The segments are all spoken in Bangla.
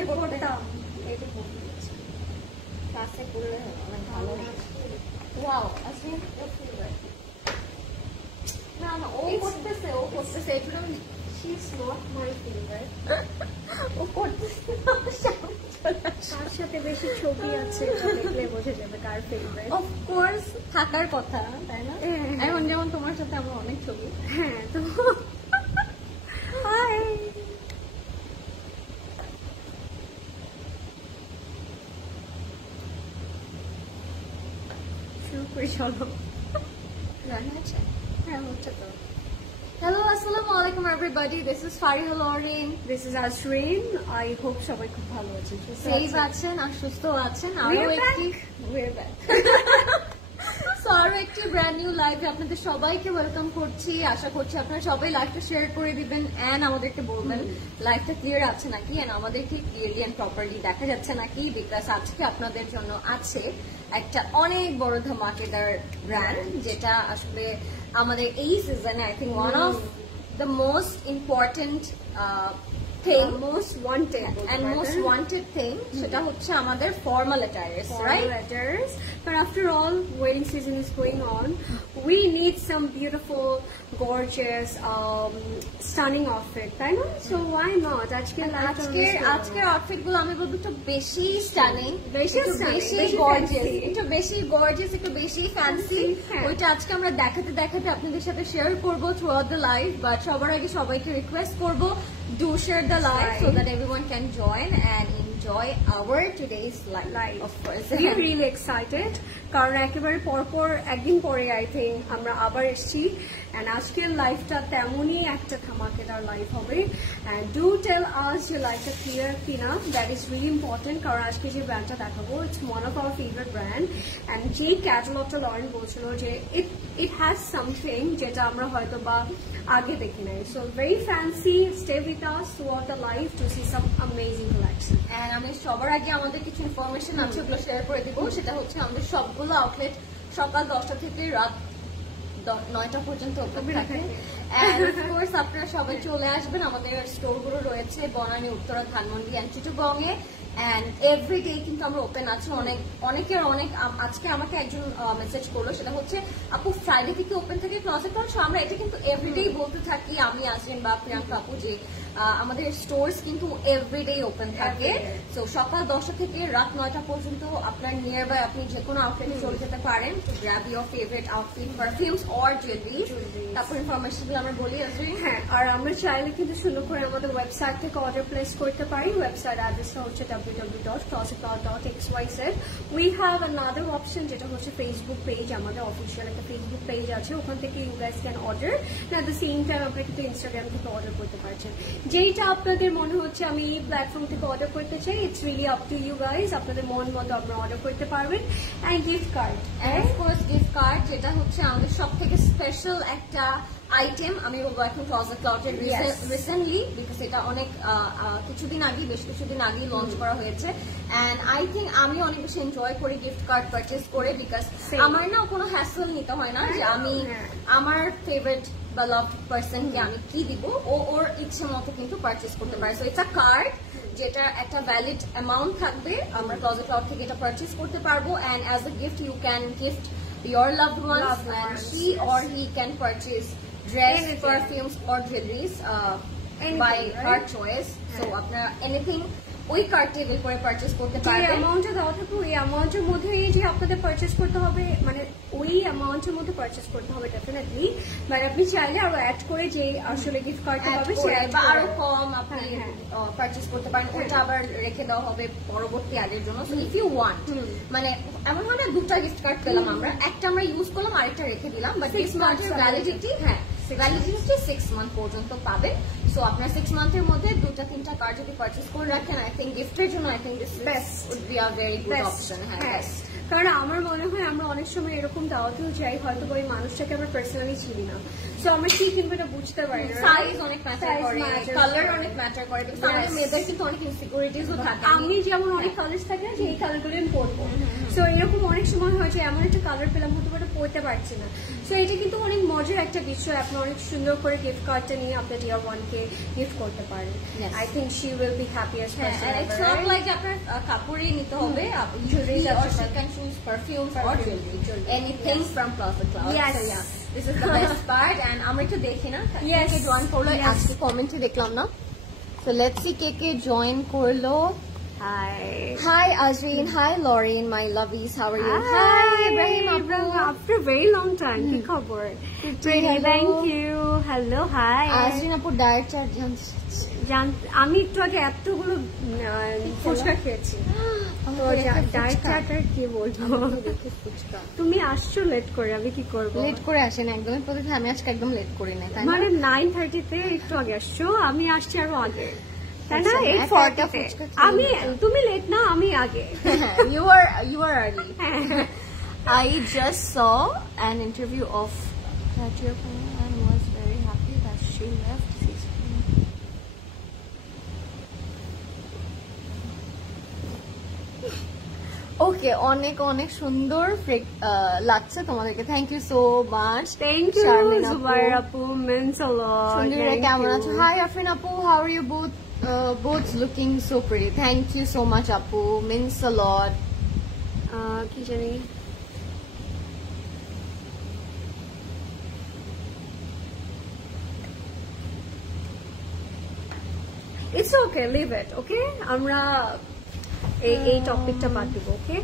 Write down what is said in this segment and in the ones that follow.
ক্লাসে পড়তাম, এটা পড়তেছি ক্লাসে পড়লে অনেক ভালো। ওয়াও, আসলে না না ও করতেছে এটা she is not my favorite. ও করতেছে তার সাথে বেশি ছবি আছে, দেখলে বোঝা যাবে কার ফেভারিট। অফ কোর্স থাকার কথা, তাই না? এখন যেমন তোমার সাথে আমার অনেক ছবি। হ্যাঁ, তো হাই শুরু করি, চলো। রান্না হচ্ছে? হ্যাঁ, হচ্ছে তো। হ্যালো, আসসালামু আলাইকুম everybody, this is Fariha Lorin. This is Ashrin. I hope সবাই খুব ভালো আছেন, সেফ আছেন আর সুস্থ আছেন। আরো একটি ব্র্যান্ড নিউ লাইভে আপনাদের সবাইকে ওয়েলকাম করছি। আশা করছি আপনারা সবাই লাইভটা শেয়ার করে দিবেন এন্ড আমাদেরকে বলবেন লাইভটা ক্লিয়ার আছে নাকি, এন্ড আমাদেরকে ক্লিয়ারলি এন্ড প্রপারলি দেখা যাচ্ছে নাকি, বিকজ আজকে আপনাদের জন্য আছে একটা অনেক বড় ধামাকেদার ব্র্যান্ড, যেটা আসলে আমাদের এই সিজনে I think one of the most important thing, most wanted and most wanted thing, সেটা হচ্ছে আমাদের formal attires, right? But after all, wedding season is going on. We need some beautiful, gorgeous, stunning outfit, তাই না? So why not? আজকের outfit গুলো আমি বলবো একটু বেশি stunning, বেশি gorgeous, একটু বেশি fancy. ওইটা আজকে আমরা দেখাতে আপনাদের সাথে শেয়ার করব throughout the live, but সবার আগে সবাইকে রিকোয়েস্ট করব, do share the live so that everyone can join and enjoy our today's live. Of course, we are really excited কারণ একেবারে পরপর একদিন পরে আই থিঙ্ক আমরা আবার এসেছি, and আজকের লাইভটা তেমনই একটা ধামাকেদার লাইভ হবে। and do tell us যে লাইভটা ক্লিয়ার কিনা, দ্যাট ইজ রিয়েলি ইম্পর্টেন্ট, কারণ আজকে যে ব্র্যান্ডটা দেখাবো it's one of our favourite brand, and যে ক্যাটালগটা লরেন বলছিল যে ইট হ্যাজ সামথিং যেটা আমরা হয়তো বা আগে দেখি নাই। So very fancy, stay with us throughout the live to see some amazing collection. And আমি সবার আগে আমাদের কিছু ইনফরমেশন আছে ওগুলো শেয়ার করে দিব। সেটা হচ্ছে আমাদের সবগুলো আউটলেট সকাল 10টা থেকে রাত 9টা পর্যন্ত ওপেন থাকে। এন্ড অফ কোর্স আপনারা সবাই চলে আসবেন। আমাদের স্টোরগুলো রয়েছে বনানী, উত্তরা, ধানমন্ডি এন্ড চিটাগং এ, এন্ড এভরিডে কিন্তু আমরা ওপেন আছি। অনেকের আজকে আমাকে একজন মেসেজ করলো, সেটা হচ্ছে আপু ফ্রাইডে থেকে ওপেন থাকে ক্লজেট লঞ্চ। আমরা এটা কিন্তু এভরিডে বলতে থাকি, আমি আসেন বা প্রিয়াঙ্কা আপু, যে আমাদের স্টোরস কিন্তু এভরিডে ওপেন থাকে। সো সকাল 10টা থেকে রাত 9টা পর্যন্ত আপনার নিয়ার বাই আপনি যে কোনো আউটলেটে চলে যেতে পারেন two grab your favourite outfit, perfumes or jewellery. তারপর ইনফরমেশন গুলো আমরা বলি আসলে। হ্যাঁ, আর আমরা চাইলে কিন্তু সুন্দর করে আমাদের ওয়েবসাইট থেকে অর্ডার প্লেস করতে পারি। ওয়েবসাইট অ্যাড্রেসটা হচ্ছে www.closetcloth.xyz। We have another option, যেটা হচ্ছে ফেসবুক পেজ। আমাদের অফিসিয়াল একটা ফেসবুক পেজ আছে, ওখান থেকে you guys can order. At the same time আপনি কিন্তু ইনস্টাগ্রাম থেকে অর্ডার করতে পারছেন। যেইটা আপনাদের মনে হচ্ছে আমি এই প্ল্যাটফর্ম থেকে অর্ডার করতে চাই, it's really up to you guys. আপনাদের মন মতো আপনারা অর্ডার করতে পারবেন। And gift card, gift card যেটা হচ্ছে আমাদের সব থেকে স্পেশাল একটা আইটেম আমি বলবো এখন ক্লজেট ক্লাউডের রিসেন্টলি, বিকজ এটা অনেক বেশ কিছুদিন আগেই লঞ্চ করা হয়েছে। এন্ড আই থিঙ্ক আমি অনেক বেশি এনজয় করি গিফট কার্ড পারচেস করে, বিকজ আমার না কোনো হ্যাসেল নিতে হয় না যে আমি আমার ফেভারিট বা লাভ পার্সনকে আমি কি দিব, ওর ইচ্ছে মতো কিন্তু পারচেস করতে পারে। সো ইটস আ কার্ড যেটা একটা ভ্যালিড অ্যামাউন্ট থাকবে, আমরা ক্লজেট ক্লাউড থেকে এটা পারচেস করতে পারবো। And as a gift you can gift your loved ones, and she or he can purchase dress, perfumes or jewelries by her choice. So আপনারা anything ওই কার্ড টেবিল করে পারচেস করতে পারবেন। যে অ্যামাউন্টটা দেওয়া থাকবে ওই অ্যামাউন্টের মধ্যে যে আপনাদের পারচেস করতে হবে, মানে ওই অ্যামাউন্টের মধ্যে পারচেস করতে হবে ডেফিনেটলি। বাট আপনি চাইলে আরো অ্যাড করে যে আসলে গিফট কার্ডটা পাবে বা আরো কম আপনি পারচেস করতে পারেন, ওটা আবার রেখে দেওয়া হবে পরবর্তী আগের জন্য। সো ইফ ইউ ওয়ান্ট, মানে এমন হয় না দুটা গিফট কার্ড পেলাম আমরা, একটা আমরা ইউজ করলাম আরেকটা রেখে দিলাম, বাট 6 মান্থের ভ্যালিডিটি, ভ্যালিডিটি 6 মান্থ পর্যন্ত পাবেন। সো আপনার 6 মান্থের মধ্যে 2-3টা কার্ড যদি পারচেস করে রাখেন, আই থিঙ্ক গিফটের জন্য I think this would be a very good option. কারণ আমার মনে হয় আমরা অনেক সময় এরকম দাওয়াতেও যাই হয়তো ওই মানুষটাকে আমরা পার্সোনালি চিনি না, সো আমরা কি কিনবো এটা বুঝতে পারি না। সাইজ অনেক ম্যাটার করে, কালার অনেক ম্যাটার করে, কিন্তু আমাদের মেয়েদের কিন্তু অনেক ইনসিকিউরিটিজও থাকে। আমি যেমন অনেক কালার্স থাকে যে এই কালারগুলো আমি পরবো, সো এরকম অনেক সময় হয় যে এমন একটা কালার পেলাম হয়তো এটা পরতে পারছি না। সো এটা কিন্তু অনেক মজার একটা বিষয়, আপনি অনেক সুন্দর করে গিফট কার্ডটা নিয়ে আপনার ডিয়ার ওয়ানকে গিফট করতে পারেন। I think she will be happiest person ever. It's not like আপনার কাপড়ই নিতে হবে, jewelry or she can choose perfumes or jewelry, anything from Plaza Cloud. Yes. So yeah, this is the best part. And আমরা একটু দেখি না কে জয়েন করলো, আজকে কমেন্টে দেখলাম না। So let's see K join করলো। Hi Azreen, hi Lauren, my lovies, how are you? Hi Ibrahim after a very long time. কি খবর? Thank you. Hello, hi. Azreen আপু ডায়েট চার্ট আমি একটু আগে এতগুলো ফুচকা খেয়েছি, তো ডায়েট চার্ট আর কি বলবো। তুমি আসছো লেট করে, আমি কি করবো? লেট করে আসেন একদমই, প্রতিদিন আমি আজকে একদম লেট করি নাই, তাই না? মানে 9:30-তে একটু আগে আসছো, আমি আসছি আরো আগে, তাই না? 8:40-তে আমি, তুমি লেট না, আমি আগে। You are early. I just saw an interview of Katya and was very happy that she left. ওকে, অনেক অনেক সুন্দর লাগছে তোমাদেরকে, thank you so much. Thank you Zubair আপু, মিন্স আ লট। সুন্দরীরা কেমন আছো? হাই আফরিন আপু, how are you both? Both looking so pretty. Thank you so much আপু, means a lot. কি জানি It's okay, leave it, okay? আমরা এই টপিকটা বাদ দেব, ওকে?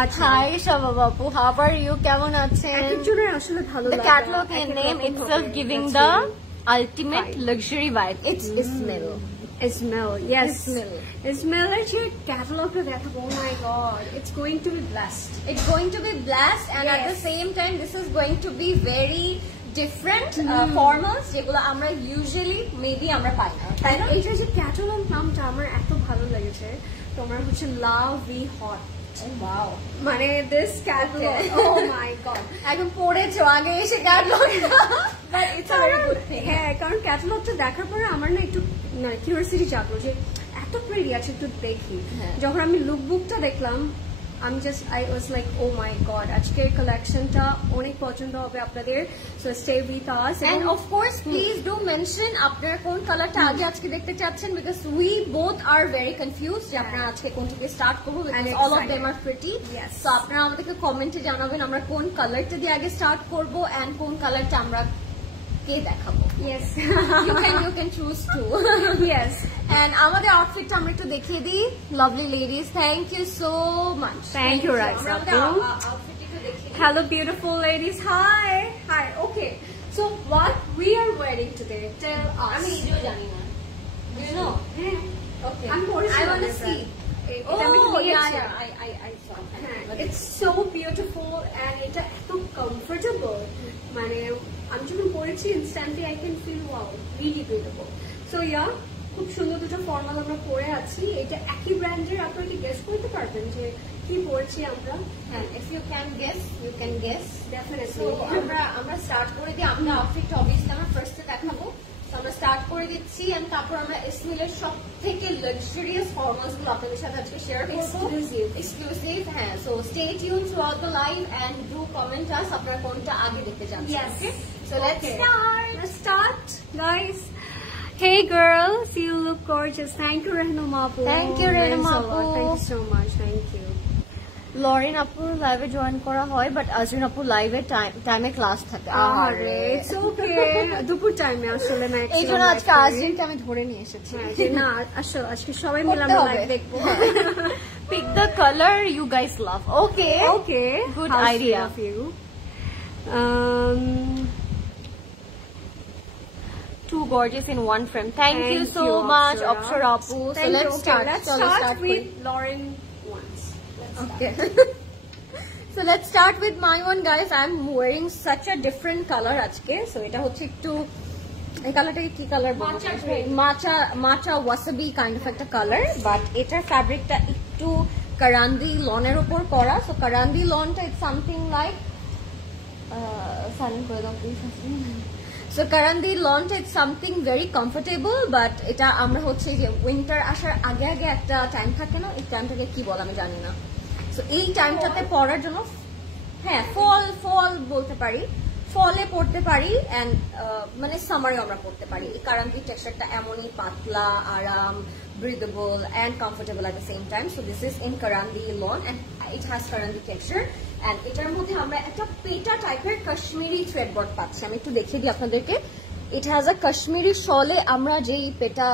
আচ্ছা, high শাবা Bapu, how are you, কেমন আছেন? একজনের আসলে ভালো লাগে। The catalog name itself giving the ultimate luxury vibe. It's Ismail. Ismail, yes. Ismail এর যে ক্যাটালগটা দেখাবো, oh my god, it's going to be blessed. It's going to be blessed, and at the same time this is going to be very different formals যেগুলো আমরা ইউজুয়ালি মেবি আমরা পাই না, তাই না? এইটা যে ক্যাটালগ নামটা আমার এত ভালো লেগেছে, তোমার হচ্ছে লাভ উই হট। ওয়াও, মানে this catalogue, oh my god, একদম পড়েছো আগে এসে catalogue, but it's a very good thing. হ্যাঁ, কারণ ক্যাটালগটা দেখার পরে আমার না একটু কিউরিওসিটি জাগলো যে এত প্রিটি আছে, একটু দেখি। যখন আমি লুকবুকটা দেখলাম, I was like, oh my god, আজকের কালেকশনটা অনেক পছন্দ হবে আপনাদের, so stay with us. And of course please do mention আপনারা কোন কালারটা আগে আজকে দেখতে চাচ্ছেন, because we both are very confused যে আপনারা আজকে কোন থেকে স্টার্ট করব, because all of them are pretty. So আপনারা আমাদেরকে কমেন্টে জানাবেন আমরা কোন কালারটা দিয়ে আগে স্টার্ট করব and কোন কালারটা আমরা কে দেখাবো। Yes, you can choose too. Yes. And আমাদের আউটফিটটা আমরা একটু দেখিয়ে দিই। Lovely ladies, thank you so much. Thank you, Raisa. Hello beautiful ladies, hi. Okay, so what we are wearing today, tell us. আমি নিজেও জানি না, do you know? Okay, I want to see. Oh yeah, I saw. It's so beautiful and এটা এত comfortable, মানে আমি যখন পরেছি instantly I can feel wow, really beautiful. So yeah, খুব সুন্দর দুটো ফর্মাল আমরা পরে আছি, এটা একই ব্র্যান্ডের। আপনারা কি গেস করতে পারবেন যে কি পরেছি আমরা? হ্যাঁ, if you can guess, you can guess definitely. So আমরা স্টার্ট করে দিই। আমরা আউটফিট অবভিয়াসলি আমরা ফার্স্টে দেখাবো, তো আমরা স্টার্ট করে দিচ্ছি, এন্ড তারপর আমরা ইসমিলের সবথেকে লাক্সারিয়াস ফর্মালস গুলো আপনাদের সাথে আজকে শেয়ার করব, এক্সক্লুসিভ। হ্যাঁ, so stay tuned throughout the live and do comment us আপনারা কোনটা আগে দেখতে চান। Okay, so let's start guys. Hey girls, you look gorgeous. Thank you Rehnum Apu. Thank you Rehnum Apu. Thank you so much. Thank you. Lauren আপুর লাইভে জয়েন করা হয়, বাট আজরিন আপুর লাইভে টাইমে ক্লাস থাকে। আরে ইটস ওকে, দুপুর টাইমে আসলে না, এইজন্য আজকে আজরিনকে আমি ধরে নিয়ে এসেছি। না আসলে আজকে সবাই মিলে আমরা লাইভ দেখব। Pick the color you guys love. Okay, good idea of you. Too gorgeous in one frame. Thank you so much Apsara Apu. So let's start with Lauren once. Okay. So let's start with my one guys. I'm wearing such a different color আজকে, so এটা হচ্ছে একটু, এই কালারটা কি কালার বলবো, মাচা ওয়াসাবি কাইন্ড অফ একটা কালার, বাট এটার ফ্যাব্রিকটা একটু কারান্দি লনের উপর করা। সো কারান্দি লনটা ইটস সামথিং লাইক সাইলেন্ট করে দাও প্লিজ। সো কারান্দি লনটা it's something very comfortable, but এটা আমরা হচ্ছে যে উইন্টার আসার আগে আগে একটা টাইম থাকে না, এই টাইমটাকে কি বল আমি জানি না। সো এই টাইমটাতে পরার জন্য, হ্যাঁ ফল বলতে পারি, ফলে পড়তে পারি অ্যান্ড মানে সামারে আমরা পড়তে পারি। এই কারান্দি টেক্সচারটা এমনই পাতলা, আরাম, breathable and comfortable at the same time. So this is in Karandi lawn and it has Karandi texture, and এটার মধ্যে আমরা একটা পেটা টাইপের কাশ্মীরি থ্রেড ওয়ার্ক পাচ্ছি। আমি একটু দেখিয়ে দিই আপনাদেরকে। ইট হ্যাজ আ কাশ্মীরি শলে আমরা যেই পেটা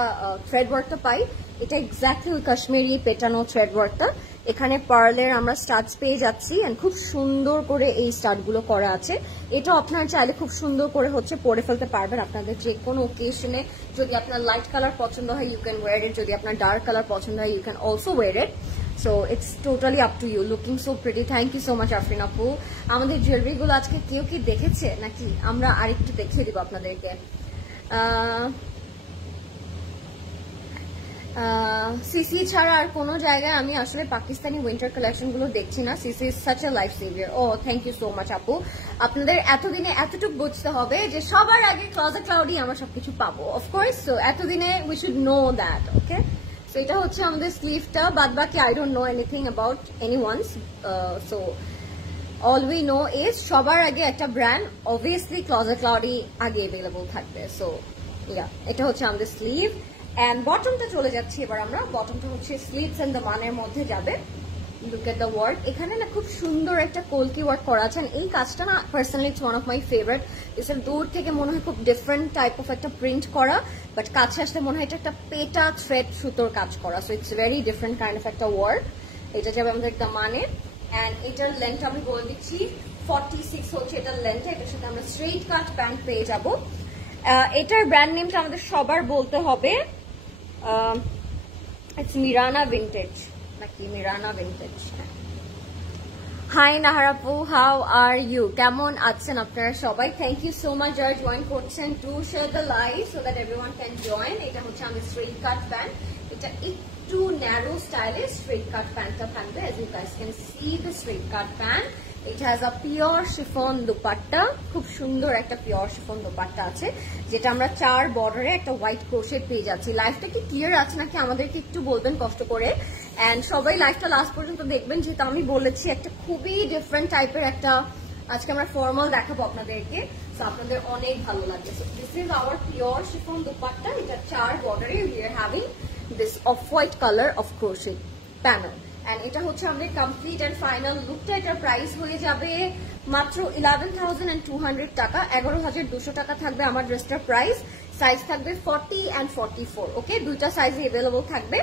থ্রেড ওয়ার্কটা পাই, এটা এক্স্যাক্টলি ওই কাশ্মীরি পেটানো থ্রেড ওয়ার্কটা। এখানে পার্লের আমরা স্টাডস পেয়ে যাচ্ছি এন্ড খুব সুন্দর করে এই স্টাডগুলো করা আছে। এটা আপনার চাইলে খুব সুন্দর করে হচ্ছে পরে ফেলতে পারবেন আপনাদের যে কোনো ওকেশনে। যদি আপনার লাইট কালার পছন্দ হয় ইউ ক্যান ওয়ার ইট, যদি আপনার ডার্ক কালার পছন্দ হয় you can also wear it. So it's totally up to you. Looking so pretty, thank you so much Afrin আপু। আমাদের জুয়েলারিগুলো আজকে কেউ কি দেখেছে নাকি? আমরা আরেকটু দেখিয়ে দিব আপনাদেরকে। সিসি ছাড়া আর কোনো জায়গায় আমি আসলে পাকিস্তানি উইন্টার কালেকশন গুলো দেখছি না। CC is such a life saviour. Oh thank you so much আপু। আপনাদের এতদিনে এতটুকু বুঝতে হবে যে সবার আগে ক্লজেট ক্লাউডি আমরা সবকিছু পাবো, অফকোর্স। সো এতদিনে we should know that, okay. So এটা হচ্ছে আমাদের স্লিভটা, বাদ বাকি I don't know anything about anyone's. So all we know is সবার আগে একটা ব্র্যান্ড অবভিয়াসলি ক্লজেট ক্লাউডি আগে অ্যাভেলেবল থাকবে। সো ইয়া, এটা হচ্ছে আমাদের স্লিভ। এন্ড বটমটা চলে যাচ্ছি এবার আমরা। বটমটা হচ্ছে স্লিভস এন্ড দ্য মানের মধ্যে যাবে। Look at the work. এখানে না খুব সুন্দর একটা কলকি ওয়ার্ক করা আছে। এই কাজটা না personally it's one of my favourite. এসব দূর থেকে মনে হয় খুব ডিফারেন্ট টাইপ অফ একটা প্রিন্ট করা, বাট কাছে আসলে মনে হয় এটা একটা পেটা থ্রেড সুতোর কাজ করা। So it's very different kind of একটা ওয়ার্ক। এটা যাবে আমাদের একটা মানে। এন্ড এটার লেন্থ আমি বলে দিচ্ছি 46 হচ্ছে এটার লেন্থ। এটার সাথে আমরা স্ট্রেট কাট প্যান্ট পেয়ে যাবো। এটার ব্র্যান্ড নেমটা আমাদের সবার বলতে হবে। It's Mirana Vintage. নাকি মিরানা ভিন্টেজ। হাই নাহারাপু, হাউ আর ইউ? কেমন আছেন আপনারা সবাই? থ্যাংক ইউ সো মাচ যারা জয়েন করছেন। To share the live so that everyone can join. এটা হচ্ছে আমাদের স্ট্রেট কাট প্যান্ট। এটা একটু ন্যারো স্টাইলে স্ট্রেট কাট প্যান্টটা থাকবে। As you guys can see the straight cut pant. It has a pure chiffon dupatta. খুব সুন্দর একটা পিওর শিফন দুপাট্টা আছে, যেটা আমরা 4 বর্ডারে একটা হোয়াইট ক্রোশেট পেয়ে যাচ্ছি। লাইফটা কি ক্লিয়ার আছে নাকি আমাদেরকে একটু বলবেন কষ্ট করে। এন্ড সবাই লাইফটা লাস্ট পর্যন্ত দেখবেন, যেহেতু আমি বলেছি একটা খুবই ডিফারেন্ট টাইপের একটা আজকে আমরা ফর্মাল দেখাবো আপনাদেরকে। সো আপনাদের অনেক ভালো লাগবে। So this is our pure chiffon dupatta. এটা 4 বর্ডারে we are having this of white colour of crochet panel. And এটা হচ্ছে আমাদের কমপ্লিট এন্ড ফাইনাল লুকটা। এটার প্রাইস হয়ে যাবে মাত্র 11,200 টাকা। 11,200 টাকা থাকবে আমার ড্রেসটার প্রাইস। সাইজ থাকবে 40 and 44। ওকে, দুইটা সাইজে অ্যাভেলেবল থাকবে।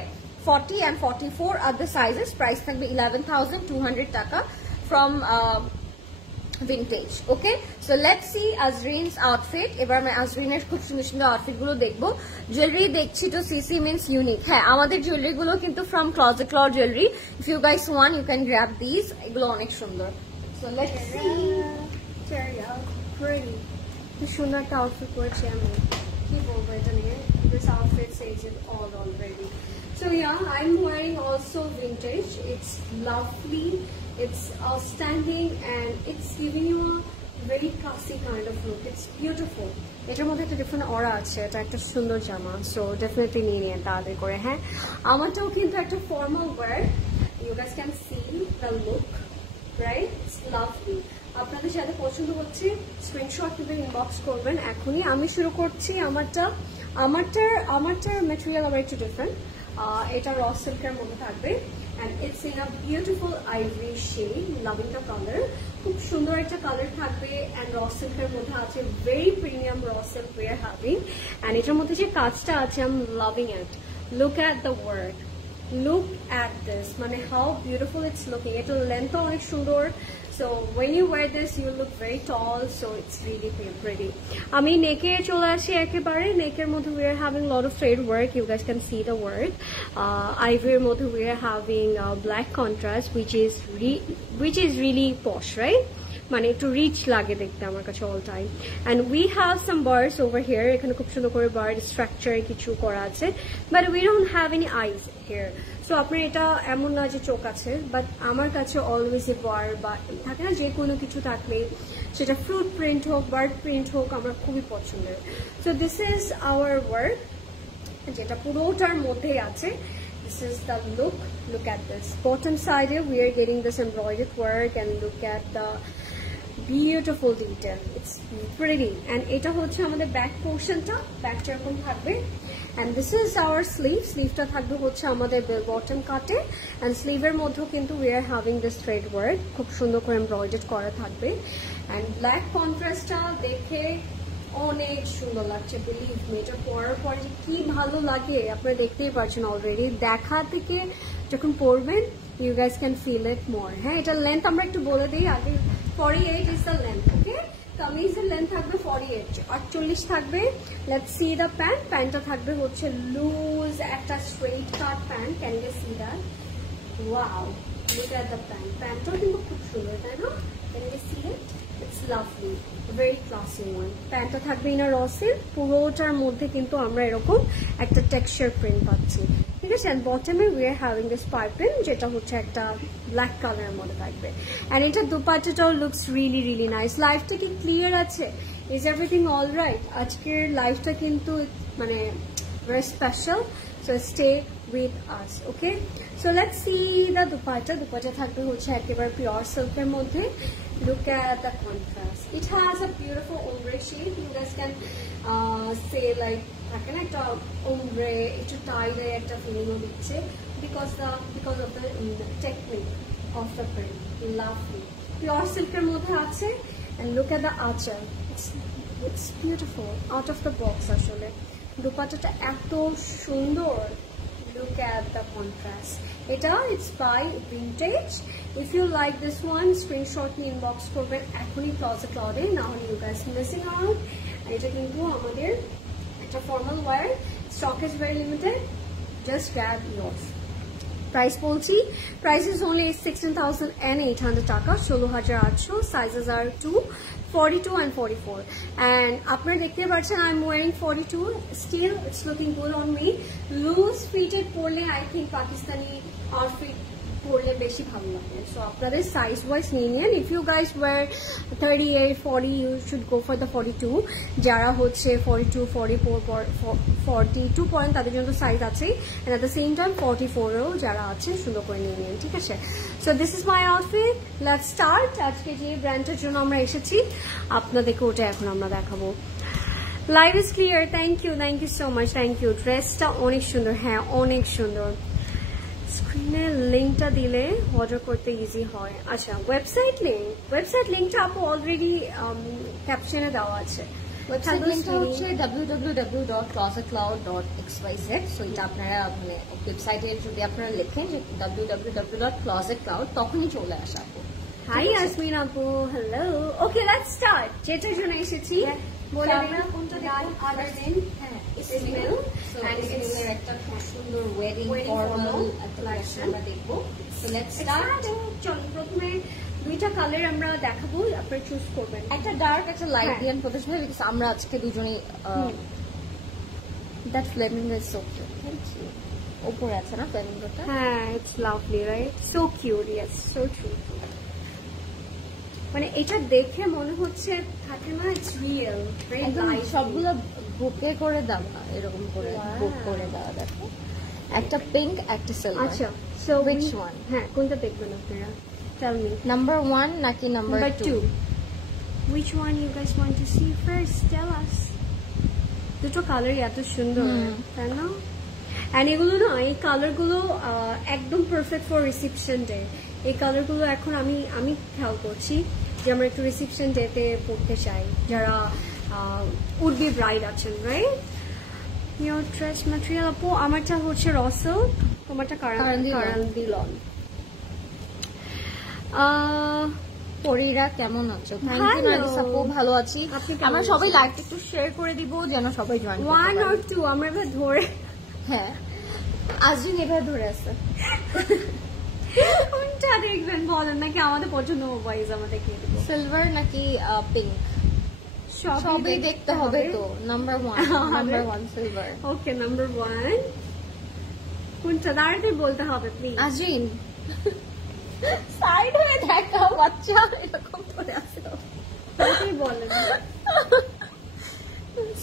40 and 44 আর দ্য সাইজেস। প্রাইস থাকবে 11,200 টাকা from vintage. Okay, so let's see Azrin's outfit. এবার আমি আজরিনের খুব সুন্দর সুন্দর আউটফিট গুলো দেখবো। জুয়েলারি দেখছি তো সিসি মিনস ইউনিক। হ্যাঁ, আমাদের জুয়েলারি গুলো কিন্তু from Closet Cloud jewellery. If you guys want you can grab this. এগুলো অনেক সুন্দর। So let's see. কি সুন্দর একটা আউটফিট করেছি আমি, কি বলবো এটা নিয়ে। This outfit Sage it all already. So yeah, I'm wearing also vintage. It's lovely, it's outstanding, and it's giving you a very classy kind of look. It's beautiful. এটার মধ্যে একটা ডিফারেন্ট অরা আছে। এটা একটা সুন্দর জামা। সো ডেফিনেটলি নিয়ে নিয়ে তাড়াতাড়ি করে। হ্যাঁ, আমারটাও কিন্তু একটা formal wear. You guys can see the look, right? It's lovely. আপনাদের সাথে পছন্দ হচ্ছে স্ক্রিনশট নেবেন, ইনবক্স করবেন এখনই। আমি শুরু করছি আমারটার ম্যাটেরিয়াল আবার একটু ডিফারেন্ট। এটা র সিল্কের মধ্যে থাকবে and it's in a beautiful ivory shade. Loving the color. খুব সুন্দর একটা কালার থাকবে and র সিল্কের মধ্যে আছে। very premium raw silk we are having, and এটার মধ্যে যে কাজটা আছে I'm loving it. Look at the work, look at this, মানে how beautiful it's looking. এটা লেন্থ অনেক সুন্দর। So when you wear this you look very tall, so it's really pretty. আমি নেকে চলে আসি একেবারে। নেকের মধ্যে we are having a lot of thread work. You guys can see the work. Ivory এর মধ্যে we are having black contrast which is really posh, right? মানে একটু রিচ লাগে দেখতে আমার কাছে all time. And we have some birds over here, এখানে খুব সুন্দর করে বার্ড স্ট্রাকচারে কিছু করা আছে, but we don't have any eyes here. সো আপনার এটা এমন না যে চোখ আছে, বাট আমার কাছে অলওয়েজ এ বার্ড বা থাকে না যে কোনো কিছু থাকলে সেটা ফ্রুট প্রিন্ট হোক বার্ড প্রিন্ট হোক আমার খুবই পছন্দের। So this is our work যেটা পুরোটার মধ্যেই আছে। This is the look. Look at this. Bottom side here, we are getting this embroidered work, and look at the beautiful detail. It's pretty. And এটা হচ্ছে আমাদের back portionটা, backটা এরকম থাকবে। And this is our sleeve. Sleeveটা থাকবে হচ্ছে আমাদের bell bottom কাটে, and sleeve এর মধ্যেও কিন্তু we are having this thread work, খুব সুন্দর করে embroidered করা থাকবে। And black contrastটা দেখে অনেক সুন্দর লাগছে, বিলিভ মি। এটা পরার পরে যে কি ভালো লাগে আপনারা দেখতেই পাচ্ছেন অলরেডি, দেখা থেকে যখন পরবেন you guys can feel it more. হ্যাঁ, এটার লেন্থ আমরা একটু বলে দিই আগে। 48 ইজ দ্য লেন্থ। ওকে, কামিজের লেন্থ থাকবে 48, 48 থাকবে। Let's see the pant. প্যান্টটা থাকবে হচ্ছে লুজ একটা straight cut pant. Can you see that? Wow, look at the pant. প্যান্টটাও কিন্তু খুব সুন্দর, তাই না? Can you see it? It's lovely, very classy one. প্যান্টটা থাকবে ইন র সিল্ক, পুরোটার মধ্যে কিন্তু আমরা এরকম একটা টেক্সচার প্রিন্ট পাচ্ছি, ঠিক আছে। এন্ড বটমে we are having this piping, যেটা হচ্ছে একটা ব্ল্যাক কালারের মধ্যে থাকবে। এন্ড এটা দুপাট্টাটাও লুকস রিয়েলি রিয়েলি নাইস। লাইফটা কি ক্লিয়ার আছে? Is everything all right? আজকের লাইফটা কিন্তু মানে very special, so stay with us. Okay, so let's see the dupatta. Dupatta থাকবে হচ্ছে একেবারে পিওর সিল্কের মধ্যে। Look at the contrast. It has a beautiful ombre shade. You guys can say like থাকে না একটা ombre একটু টাইডে একটা ফিলিংও দিচ্ছে because of the technique of the print. Lovely. Pure silker মধ্যে আছে। And look at the achal. It's beautiful. Out of the box আসলে। দুপাট্টাটা এত সুন্দর। Look at the contrast. It's by Vintage. If you like this one, screenshot me inbox করবেন এখনই Closet Cloud-এ, না হলে you guys missing out. এটা কিন্তু আমাদের একটা formal wear. Stock is very limited. Just grab yours. Price বলছি, price is only 16,800 টাকা, 16,800. Sizes are 2, 42 and 44. And আপনারা দেখতে পাচ্ছেন I'm wearing 42. Still it's looking good on me. Loose fitted পরলে I think Pakistani outfit পরলে বেশি ভালো লাগে। সো আপনাদের সাইজ ওয়াইজ নিয়ে নিন। If you guys wear 38, 40 you should go for the 42। যারা হচ্ছে 42, 44, 42 পয়েন্ট তাদের জন্য সাইজ আছে। And at the same time 44-এও যারা আছে সুন্দর করে নিয়ে নিন, ঠিক আছে। So this is my outfit. Let's start. আজকে যে ব্র্যান্ডের জন্য আমরা এসেছি আপনাদেরকে ওটা এখন আমরা দেখাবো। Live is clear. Thank you so much, thank you. ড্রেসটা অনেক সুন্দর, হ্যাঁ অনেক সুন্দর। স্ক্রিনে লিঙ্কটা দিলে অর্ডার করতে ইজি হয়। আচ্ছা, ওয়েবসাইট লিঙ্কটা আপু অলরেডি ক্যাপশনে দেওয়া আছে। ওয়েবসাইট লিংকটা হচ্ছে www.closetcloud.xyz। সো এটা আপনারা মানে ওয়েবসাইটে যদি আপনারা লেখেন যে www.closetcloud তখনই চলে আসে আপু। হাই ইয়াসমিন আপু, হ্যালো। Okay, let's start. যেটার জন্য এসেছি বলে আমরা কোনটা দেখব? আদার দেন ইসমিল। And it's একটা খুব সুন্দর ওয়েডিং ফর্মাল একটা কালেকশন আমরা দেখব। So let's start. চলো, প্রথমে দুইটা কালার আমরা দেখাবো, আপনারা চুজ করবেন। একটা ডার্ক, একটা লাইট দিয়েন প্রথমে, বিকজ আমরা আজকে দুজনেই that flamingo is so cute. Thank you. উপরে আছে না ফ্লেমিংটা? হ্যাঁ, it's lovely right, so cute. Yes, so true. মানে এটা দেখে মনে হচ্ছে থাকে না ইটস রিয়েল। একদম সবগুলো বুকে করে দেওয়া, এরকম করে বুক করে দেওয়া। দেখো, একটা পিঙ্ক, একটা সিলভার। আচ্ছা, সো which one? হ্যাঁ, কোনটা দেখবেন আপনারা? Tell me. Number 1 নাকি number 2? Which one you guys want to see first? Tell us. দুটো কালারই এত সুন্দর, তাই না? And এগুলো না, এই কালারগুলো একদম পারফেক্ট ফর রিসেপশন ডে। এই কালারগুলো এখন আমি খেয়াল করছি যে আমরা একটু রিসেপশন ডেতে পড়তে চাই, যারা উড বি ব্রাইড আছেন, রাইট? Your dress material আপু আমারটা হচ্ছে র সিল্ক, তোমারটা কারান্দি লন। পরীরা কেমন আছো? থ্যাংক ইউ নারিসা আপু, ভালো আছি। আমরা সবাই লাইক একটু শেয়ার করে দিব যেন সবাই জয়েন করতে পারে। 1 or 2 আমরা এভাবে ধরে, হ্যাঁ আজদিন এভাবে ধরে আছে। কোনটা দেখবেন বলেন, নাকি আমাদের পছন্দ ওয়াইজ আমরা দেখিয়ে দেবো? সিলভার নাকি পিঙ্ক? সবই দেখতে হবে তো। Number 1 silver. ওকে, নাম্বার 1 কোনটা দাঁড়াতে বলতে হবে প্লিজ। আজরিন সাইড হয়ে দেখা, বাচ্চা এরকম করে আছে। তাই বলেন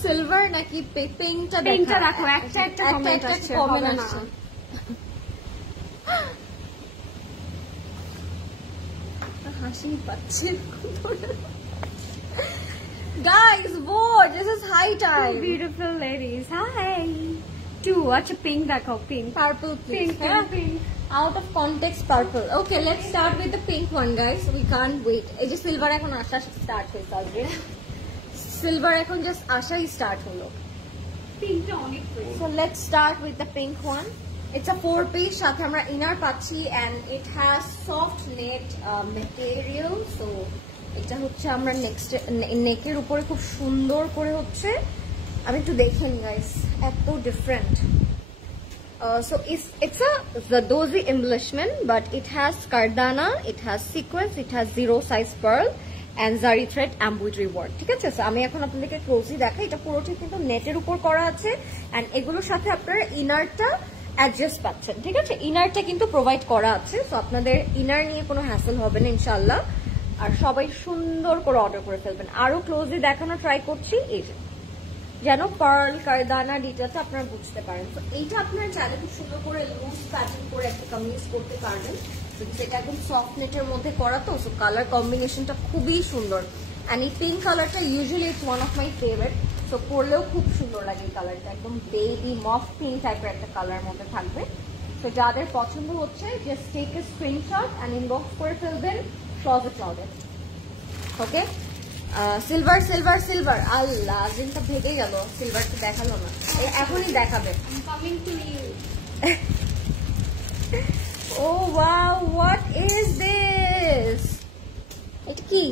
সিলভার নাকি পিঙ্কটা? পিঙ্কটা রাখো, একটা কমেন্ট আসছে, হবে না। হাসি পাচ্ছে। Guys, vote. This is high time. Beautiful ladies. Hi. 2. আচ্ছা পিঙ্ক দেখাও, pink. Purple, please. Pink. Out of context, purple. Okay, let's start with the pink one, guys. We can't wait. এই যে সিলভার এখন আসা স্টার্ট হয়েছে অলরেডি। সিলভার এখন জাস্ট আসাই স্টার্ট হলো। পিঙ্কটা অনেক pretty. So let's start with the pink one. It's a 4-piece, সাথে আমরা ইনার পাচ্ছি and it has soft net material. So এটা হচ্ছে আমরা নেক্সট নেকের উপরে খুব সুন্দর করে হচ্ছে, আমি একটু দেখেন গাইস, এত different. So it's a Zardozi embellishment, but it has cardana, it has sequence, it has 0 size pearl and zari thread embroidery work. ঠিক আছে, সো আমি এখন আপনাদেরকে ক্লোজলি দেখাই। এটা পুরোটা কিন্তু নেটের উপর করা আছে and এগুলোর সাথে আপনারা ইনারটা অ্যাডজাস্ট পাচ্ছেন। ঠিক আছে, ইনারটা কিন্তু প্রোভাইড করা আছে, সো আপনাদের ইনার নিয়ে কোনো হ্যাসেল হবে না ইনশাআল্লাহ। আর সবাই সুন্দর করে অর্ডার করে ফেলবেন। আরো ক্লোজলি দেখানো ট্রাই করছি, এই যে যেন পার্ল কারদানা ডিটেলটা আপনারা বুঝতে পারেন। তো এইটা আপনারা চাইলে খুব সুন্দর করে লুজ প্যাটার্ন করে একটা কামিজ করতে পারবেন। সেটা একদম সফট নেটের মধ্যে করা, তো সো কালার কম্বিনেশনটা খুবই সুন্দর। অ্যান্ড এই পিঙ্ক কালারটা usually it's one of my favourite, so পরলেও খুব সুন্দর লাগে এই কালারটা, একদম বেবি মফ পিঙ্ক টাইপের একটা কালার মধ্যে থাকবে। তো যাদের পছন্দ হচ্ছে just take a screenshot and inbox করে ফেলবেন ক্লজেট ক্লাউডে। ওকে, সিলভার সিলভার সিলভার, আল্লাহ জিনটা ভেঙে গেল, সিলভারটা দেখালো না, এখনই দেখাবে। Oh wow, what is this? এটা কি?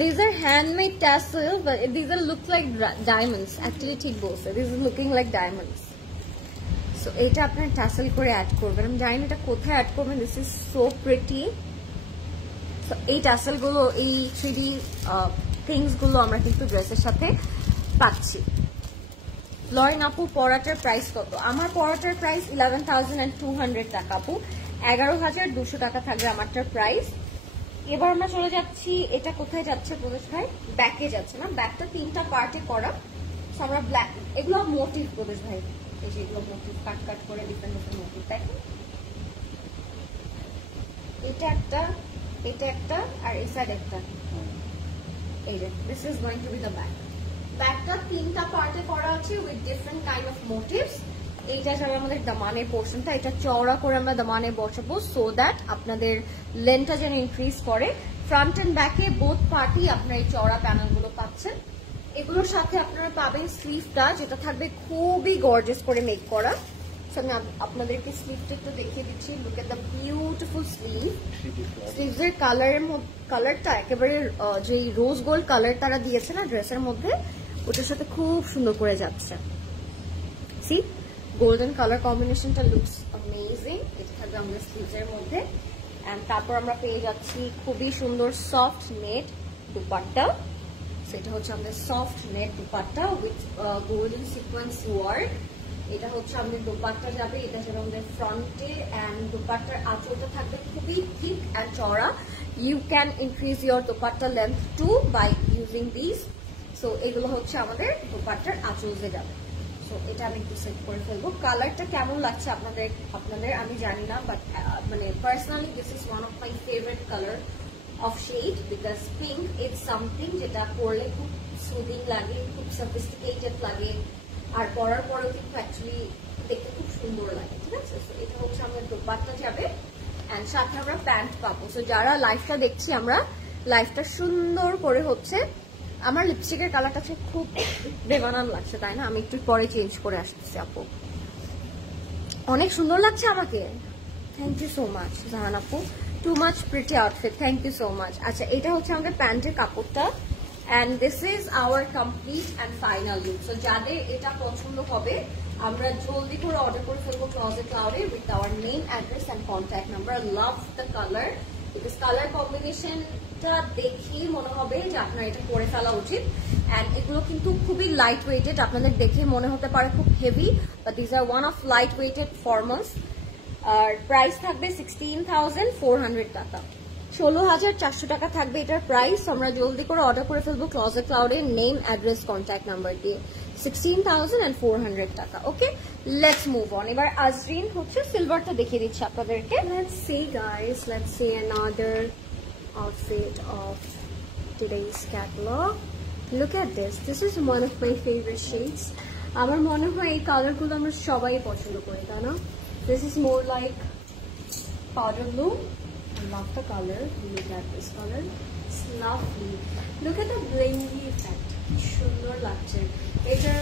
These are handmade tassels, but these are look like diamonds. Actually, ঠিক বলছে, this is looking like diamonds. So এটা আপনার টাসেল করে অ্যাড করবেন, আমি জানি না এটা কোথায় অ্যাড করবেন। This is so pretty. So এই টাসেল গুলো, এই 3D থিংস গুলো আমরা কিন্তু ড্রেসের সাথে পাচ্ছি। লরেন আপু, পরাটার প্রাইস কত? আমার পরাটার প্রাইস 11,200 টাকা আপু, 11,200 টাকা থাকবে আমারটার প্রাইস। এবার আমরা চলে যাচ্ছি, এটা কোথায় যাচ্ছে প্রবেশ ভাই? ব্যাকে যাচ্ছে না, ব্যাকটা 3টা পার্টে করা। সো আমরা ব্ল্যাক, এগুলো মোটিভ প্রবেশ ভাই, এই যে এগুলো মোটিভ কাট কাট করে ডিফারেন্ট ডিফারেন্ট মোটিভ, তাই না? এটা একটা, এটা একটা, আর এই সাইড একটা। এই যে this is going to be the back. ব্যাকটা 3টা পার্টে করা আছে with different kind of motifs. এইটা যাবে আমাদের দামানের পোর্শনটা, এটা চওড়া করে আমরা দামানে বসাবো সো দ্যাট আপনাদের লেন্থটা যেন ইনক্রিজ করে। ফ্রন্ট এন্ড ব্যাকে বোথ পার্টই আপনারা এই চওড়া প্যানেলগুলো পাচ্ছেন। এগুলোর সাথে আপনারা পাবেন স্লিভটা, যেটা থাকবে খুবই গর্জিয়াস করে মেক করা। আমি আপনাদেরকে স্লিভটা একটু দেখিয়ে দিচ্ছি। Look at the beautiful sleeve. স্লিভসের কালারটা একেবারে যে রোজ গোল্ড কালার তারা দিয়েছে না ড্রেসের মধ্যে, ওটার সাথে খুব সুন্দর করে যাচ্ছে। সি গোল্ডেন কালার কম্বিনেশনটা লুকস অ্যামেজিং। এটা থাকবে আমাদের স্লিভসের মধ্যে। এন্ড তারপর আমরা পেয়ে যাচ্ছি খুবই সুন্দর সফট নেট দুপাট্টা। সেটা হচ্ছে আমাদের soft net dupatta with golden sequence work. এটা হচ্ছে আমাদের দুপাট্টা যাবে, এটা যাবে আমাদের ফ্রন্টে। এন্ড দুপাট্টার আঁচলটা থাকবে খুবই থিক এন্ড চওড়া। You can increase your dupatta length to by using this. So এগুলো হচ্ছে আমাদের দুপাট্টার আঁচলে যাবে। সো এটা আমি একটু সেট করে ফেলবো। কালারটা কেমন লাগছে আপনাদের আমি জানি না, বাট মানে personally this is one of my favourite colour of shade, because pink it's something যেটা পরলে খুব সুদিং লাগে, খুব সফিস্টিকেটেড লাগে, আর পরার পরেও কিন্তু অ্যাকচুয়ালি দেখতে খুব সুন্দর লাগে। ঠিক আছে, সো এটা হচ্ছে আমাদের দোপাট্টা যাবে এন্ড সাথে আমরা প্যান্ট পাবো। সো যারা লাইফটা দেখছি আমরা, লাইফটা সুন্দর করে হচ্ছে। আমার লিপস্টিকের কালারটা খুব বেমানান লাগছে, তাই না? আমি একটু পরে চেঞ্জ করে আসতেছি আপু। অনেক সুন্দর লাগছে আমাকে, thank you so much Jahan আপু। Too much pretty outfit, thank you so much. আচ্ছা, এটা হচ্ছে আমাদের প্যান্টের কাপড়টা। and this is our complete and final look. So যাদের এটা পছন্দ হবে আমরা জলদি করে অর্ডার করে ফেলবো Closet Cloud with our name, address and contact number. Love the color because color combinationটা দেখেই মনে হবে যে আপনার এটা পরে ফেলা উচিত। and এগুলো কিন্তু খুবই লাইট ওয়েটেড, আপনাদের দেখে মনে হতে পারে খুব heavy, but these are one of light weighted formals. আর প্রাইস থাকবে 16,400 টাকা, 16,400 টাকা থাকবে এটার প্রাইস। আমরা জলদি করে অর্ডার করে ফেলবো Closet Cloud name, address, contact number দিয়ে। 16,400 টাকা। ওকে, লেটস মুভ অন। এবার আজরিন হচ্ছে সিলভারটা দেখিয়ে দিচ্ছে আপনাদেরকে। Let's see guys, let's see another outfit of today's catalog. Look at this, this is one of my favorite shades. আমার মনে হয় এই কালারগুলো আমরা সবাই পছন্দ করি, তাই না? This is more like powder blue. I love the color. Look at this color, it's lovely. Look at the blingy effect, কি সুন্দর লাগছে। এটার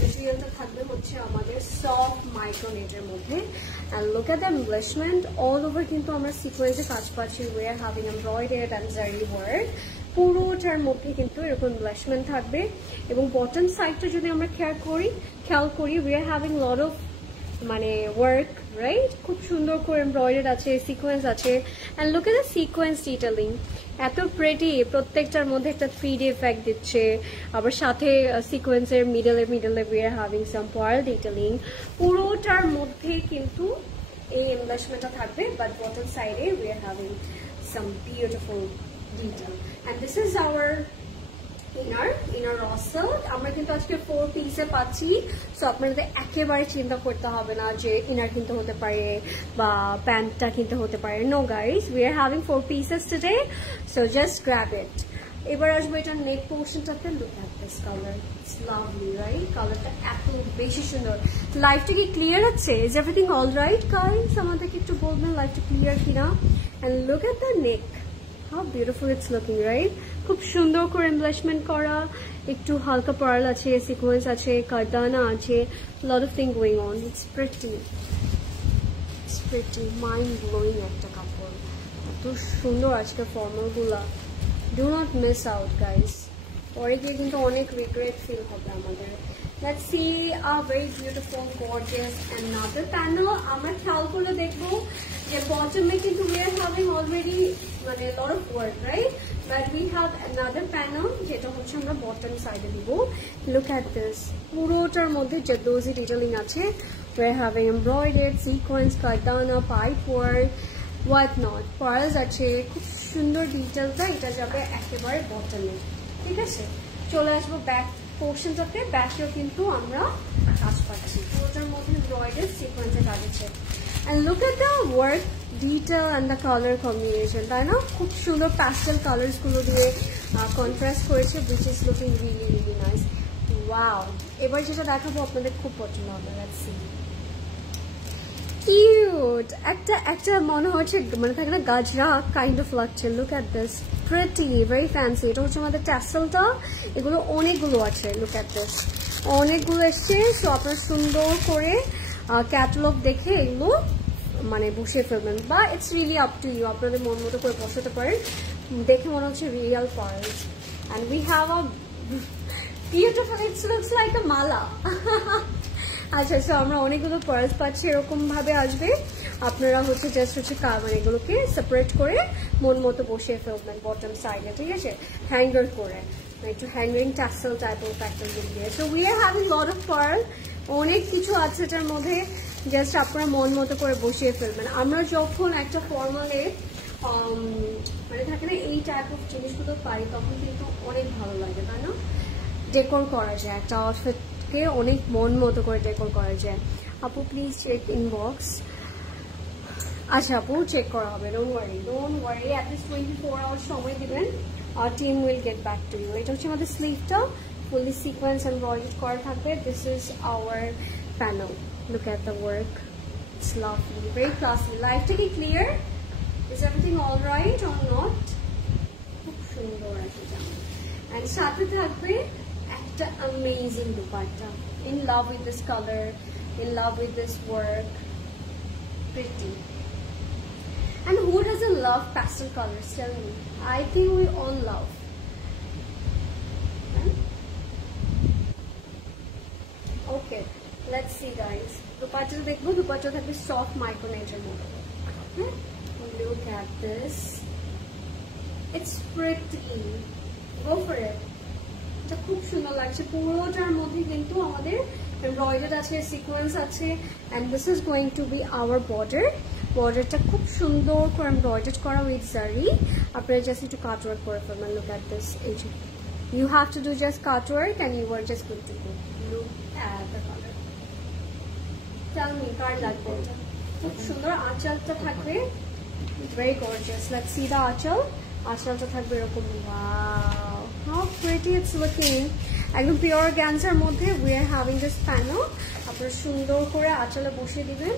মেটেরিয়ালটা থাকবে হচ্ছে আমাদের সফট মাইক্রোনেটের মধ্যে। and look at the embellishment all over, কিন্তু আমরা সিকোয়েন্সে কাজ পাচ্ছি। we are having embroidered and zari work, পুরোটার মধ্যে কিন্তু এরকম এম্বেলিশমেন্ট থাকবে। এবং বটম সাইডটা যদি আমরা খেয়াল করি we are having lot of মানে ওয়ার্ক, রাইট? খুব সুন্দর করে এমব্রয়ডারি আছে, সিকোয়েন্স আছে। and look at the sequence detailing, এত প্রেটি, প্রত্যেকটার মধ্যে একটা 3D এফেক্ট দিচ্ছে। আবার সাথে সিকোয়েন্সের মিডলে we are having some pearl detailing, পুরোটার মধ্যে কিন্তু এই এমব্লিশমেন্টটা থাকবে। বাট বটম সাইডে we are having some beautiful detail. and this is our inner raw silk. আমরা কিন্তু আজকে 4 পিসে পাচ্ছি, সো আপনাদের একেবারে চিন্তা করতে হবে না যে ইনার কিনতে হতে পারে বা প্যান্টটা কিনতে হতে পারে। No guys, we are having 4 pieces today, so just grab it. এবার আসবো এটা নেক পোর্শনটাতে। look at this color, it's lovely, right? কালারটা এত বেশি সুন্দর। লাইফটা কি ক্লিয়ার হচ্ছে? is everything all right guys? আমাদেরকে একটু বলবেন লাইফটা ক্লিয়ার কিনা। and look at the neck, how beautiful it's looking, right? খুব সুন্দর করে এমব্লিশমেন্ট করা, একটু হালকা পার্ল আছে, সিকোয়েন্স আছে, কারদানা আছে, lot of thing going on. It's pretty, mind blowing একটা কাপড়, এত সুন্দর আজকে ফর্মাল গুলা। do not miss out guys, পরে গিয়ে কিন্তু অনেক রিগ্রেট ফিল হবে আমাদের। let's see a very beautiful gorgeous another panel. আমরা খেয়াল করে দেখবো যে বটমে কিন্তু we are having already মানে lot of work, right? but we have another panel যেটা হচ্ছে আমরা বটম সাইডে দিব। look at this, পুরোটার মধ্যে জারদোজি ডিটেইলিং আছে। we are having embroidered sequence, কারদানা, pipe work, what not, pearls আছে, খুব সুন্দর ডিটেইলটা। এটা যাবে একেবারে বটমে, ঠিক আছে? চলে আসবো ব্যাক পোর্শনটাতে। ব্যাকেও কিন্তু আমরা কাজ পাচ্ছি, পুরোটার মধ্যে এমব্রয়ডারি সিকোয়েন্সে কাজ আছে। and look at the work detail and the color combination, তাই না? খুব সুন্দর প্যাস্টেল কালার্স গুলো দিয়ে কন্ট্রাস্ট করেছে, which is looking really really nice. wow, এবার যেটা দেখাবো আপনাদের খুব পছন্দ হবে। let's see, কিউট একটা মনে হচ্ছে মানে থাকে না গাজরা কাইন্ড অফ লাগছে। look at this, pretty, very fancy. এটা হচ্ছে আমাদের ট্যাসেলটা, এগুলো অনেকগুলো আছে। look at this, অনেকগুলো এসছে। সো আপনারা সুন্দর করে ক্যাটালগ দেখে এগুলো মানে বসিয়ে ফেলবেন, বা it's really up to you, আপনাদের মন মতো করে বসাতে পারেন। দেখে মনে হচ্ছে real pearls. and we have a beautiful, it looks like a mala. আচ্ছা, সো আমরা অনেকগুলো পার্লস পাচ্ছি, এরকম ভাবে আসবে। আপনারা হচ্ছে জাস্ট হচ্ছে মানে এগুলোকে সেপারেট করে মন মতো বসিয়ে ফেলবেন বটম সাইডে, ঠিক আছে? হ্যাঙ্গার করে একটু hanging tassel type of pattern দিয়ে। So we are having lot of pearl, অনেক কিছু আছে এটার মধ্যে, জাস্ট আপনারা মন মতো করে বসিয়ে ফেলবেন। আমরা যখন একটা ফর্মালে মানে থাকে না এই টাইপ অফ জিনিসগুলো পাই, তখন কিন্তু অনেক ভালো লাগে, তাই না? ডেকোর করা যায় একটা আউটফিটকে, অনেক মন মতো করে ডেকোর করা যায়। আপু প্লিজ চেক ইনবক্স। আচ্ছা আপু, চেক করা হবে, ডোন্ট ওয়ারি, অ্যাটলিস্ট 24 আওয়ার্স সময় দিবেন, our team will get back to you. এটা হচ্ছে আমাদের স্লিভটা, fully sequence and embroidered করা থাকবে। this is our panel, look at the work, it's lovely, very classy. লাইটটা কি clear? is everything all right or not? খুব সুন্দর আছে জামা। and সাথে থাকবে একটা amazing dupatta, in love with this color, in love with this work, pretty. And who doesn't love pastel colors? Tell me. I think we all love. C guys, dupatta দেখবো, দুপাট্টা থাকবে সফট মাইক্রোনেটের মধ্যে। Look at this, it's pretty, go for it. এটা খুব সুন্দর লাগছে, পুরোটার মধ্যে কিন্তু আমাদের এমব্রয়ডারি আছে, সিকোয়েন্স আছে, and this is going to be our border. বর্ডারটা খুব সুন্দর করে এমব্রয়ডারি করা উইথ জারি। আপনারা জাস্ট একটু কাট ওয়ার্ক করে ফেলবেন। লুক এট দিস, এই যে you have to do just cut work and you are just good to go. Look at the color. Tell me, card লাগবে এটা খুব সুন্দর। আঁচলটা থাকবে very gorgeous. Let's see the আঁচল। আঁচলটা থাকবে এরকম, wow, how pretty it's looking. একদম পিওর গ্যান্সার মধ্যে we are having this panel. আপনারা সুন্দর করে আঁচলে বসিয়ে দিবেন,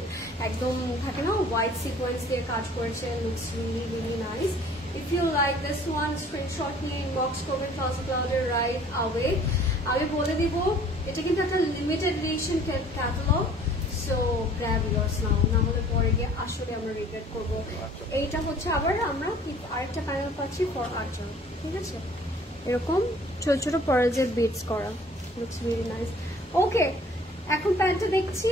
একদম থাকে না হোয়াইট সিকোয়েন্স দিয়ে কাজ করেছে, looks really really nice. If you like this one, screenshot নিয়ে inbox করবেন Closet Cloud right away. আমি বলে দিব এটা কিন্তু একটা limited edition catalogue, so grab yours now, না হলে পরে গিয়ে আসলে আমরা রিগ্রেট করব। এইটা হচ্ছে আবার আমরা আরেকটা প্যানেল পাচ্ছি ফর আঁচল, ঠিক আছে, এরকম ছোট ছোট পার্লসের বিটস করা, লুকস রিয়েলি নাইস। ওকে, এখন প্যান্টটা দেখছি।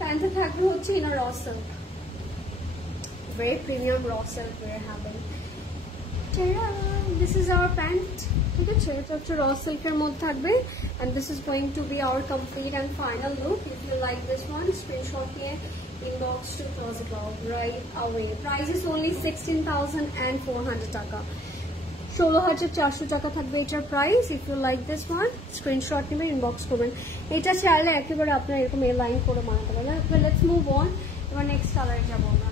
প্যান্টটা থাকবে হচ্ছে in a raw silk, very premium raw silk we are having. This is our pant, ঠিক আছে, এটা হচ্ছে র সিল্কের মধ্যে থাকবে, and this is going to be our complete and final look. If you like this one, screenshot নিয়ে inbox to Closet Cloud right away. Price is only 16,400 টাকা, 16,400 টাকা থাকবে এটার প্রাইস। If you like this one, screenshot নেবেন, ইনবক্স করবেন। এটা চাইলে একেবারে আপনারা এরকম এ লাইন করে বানাতে পারেন। লেটস মুভ অন, এবার নেক্সট কালারে যাবো আমরা।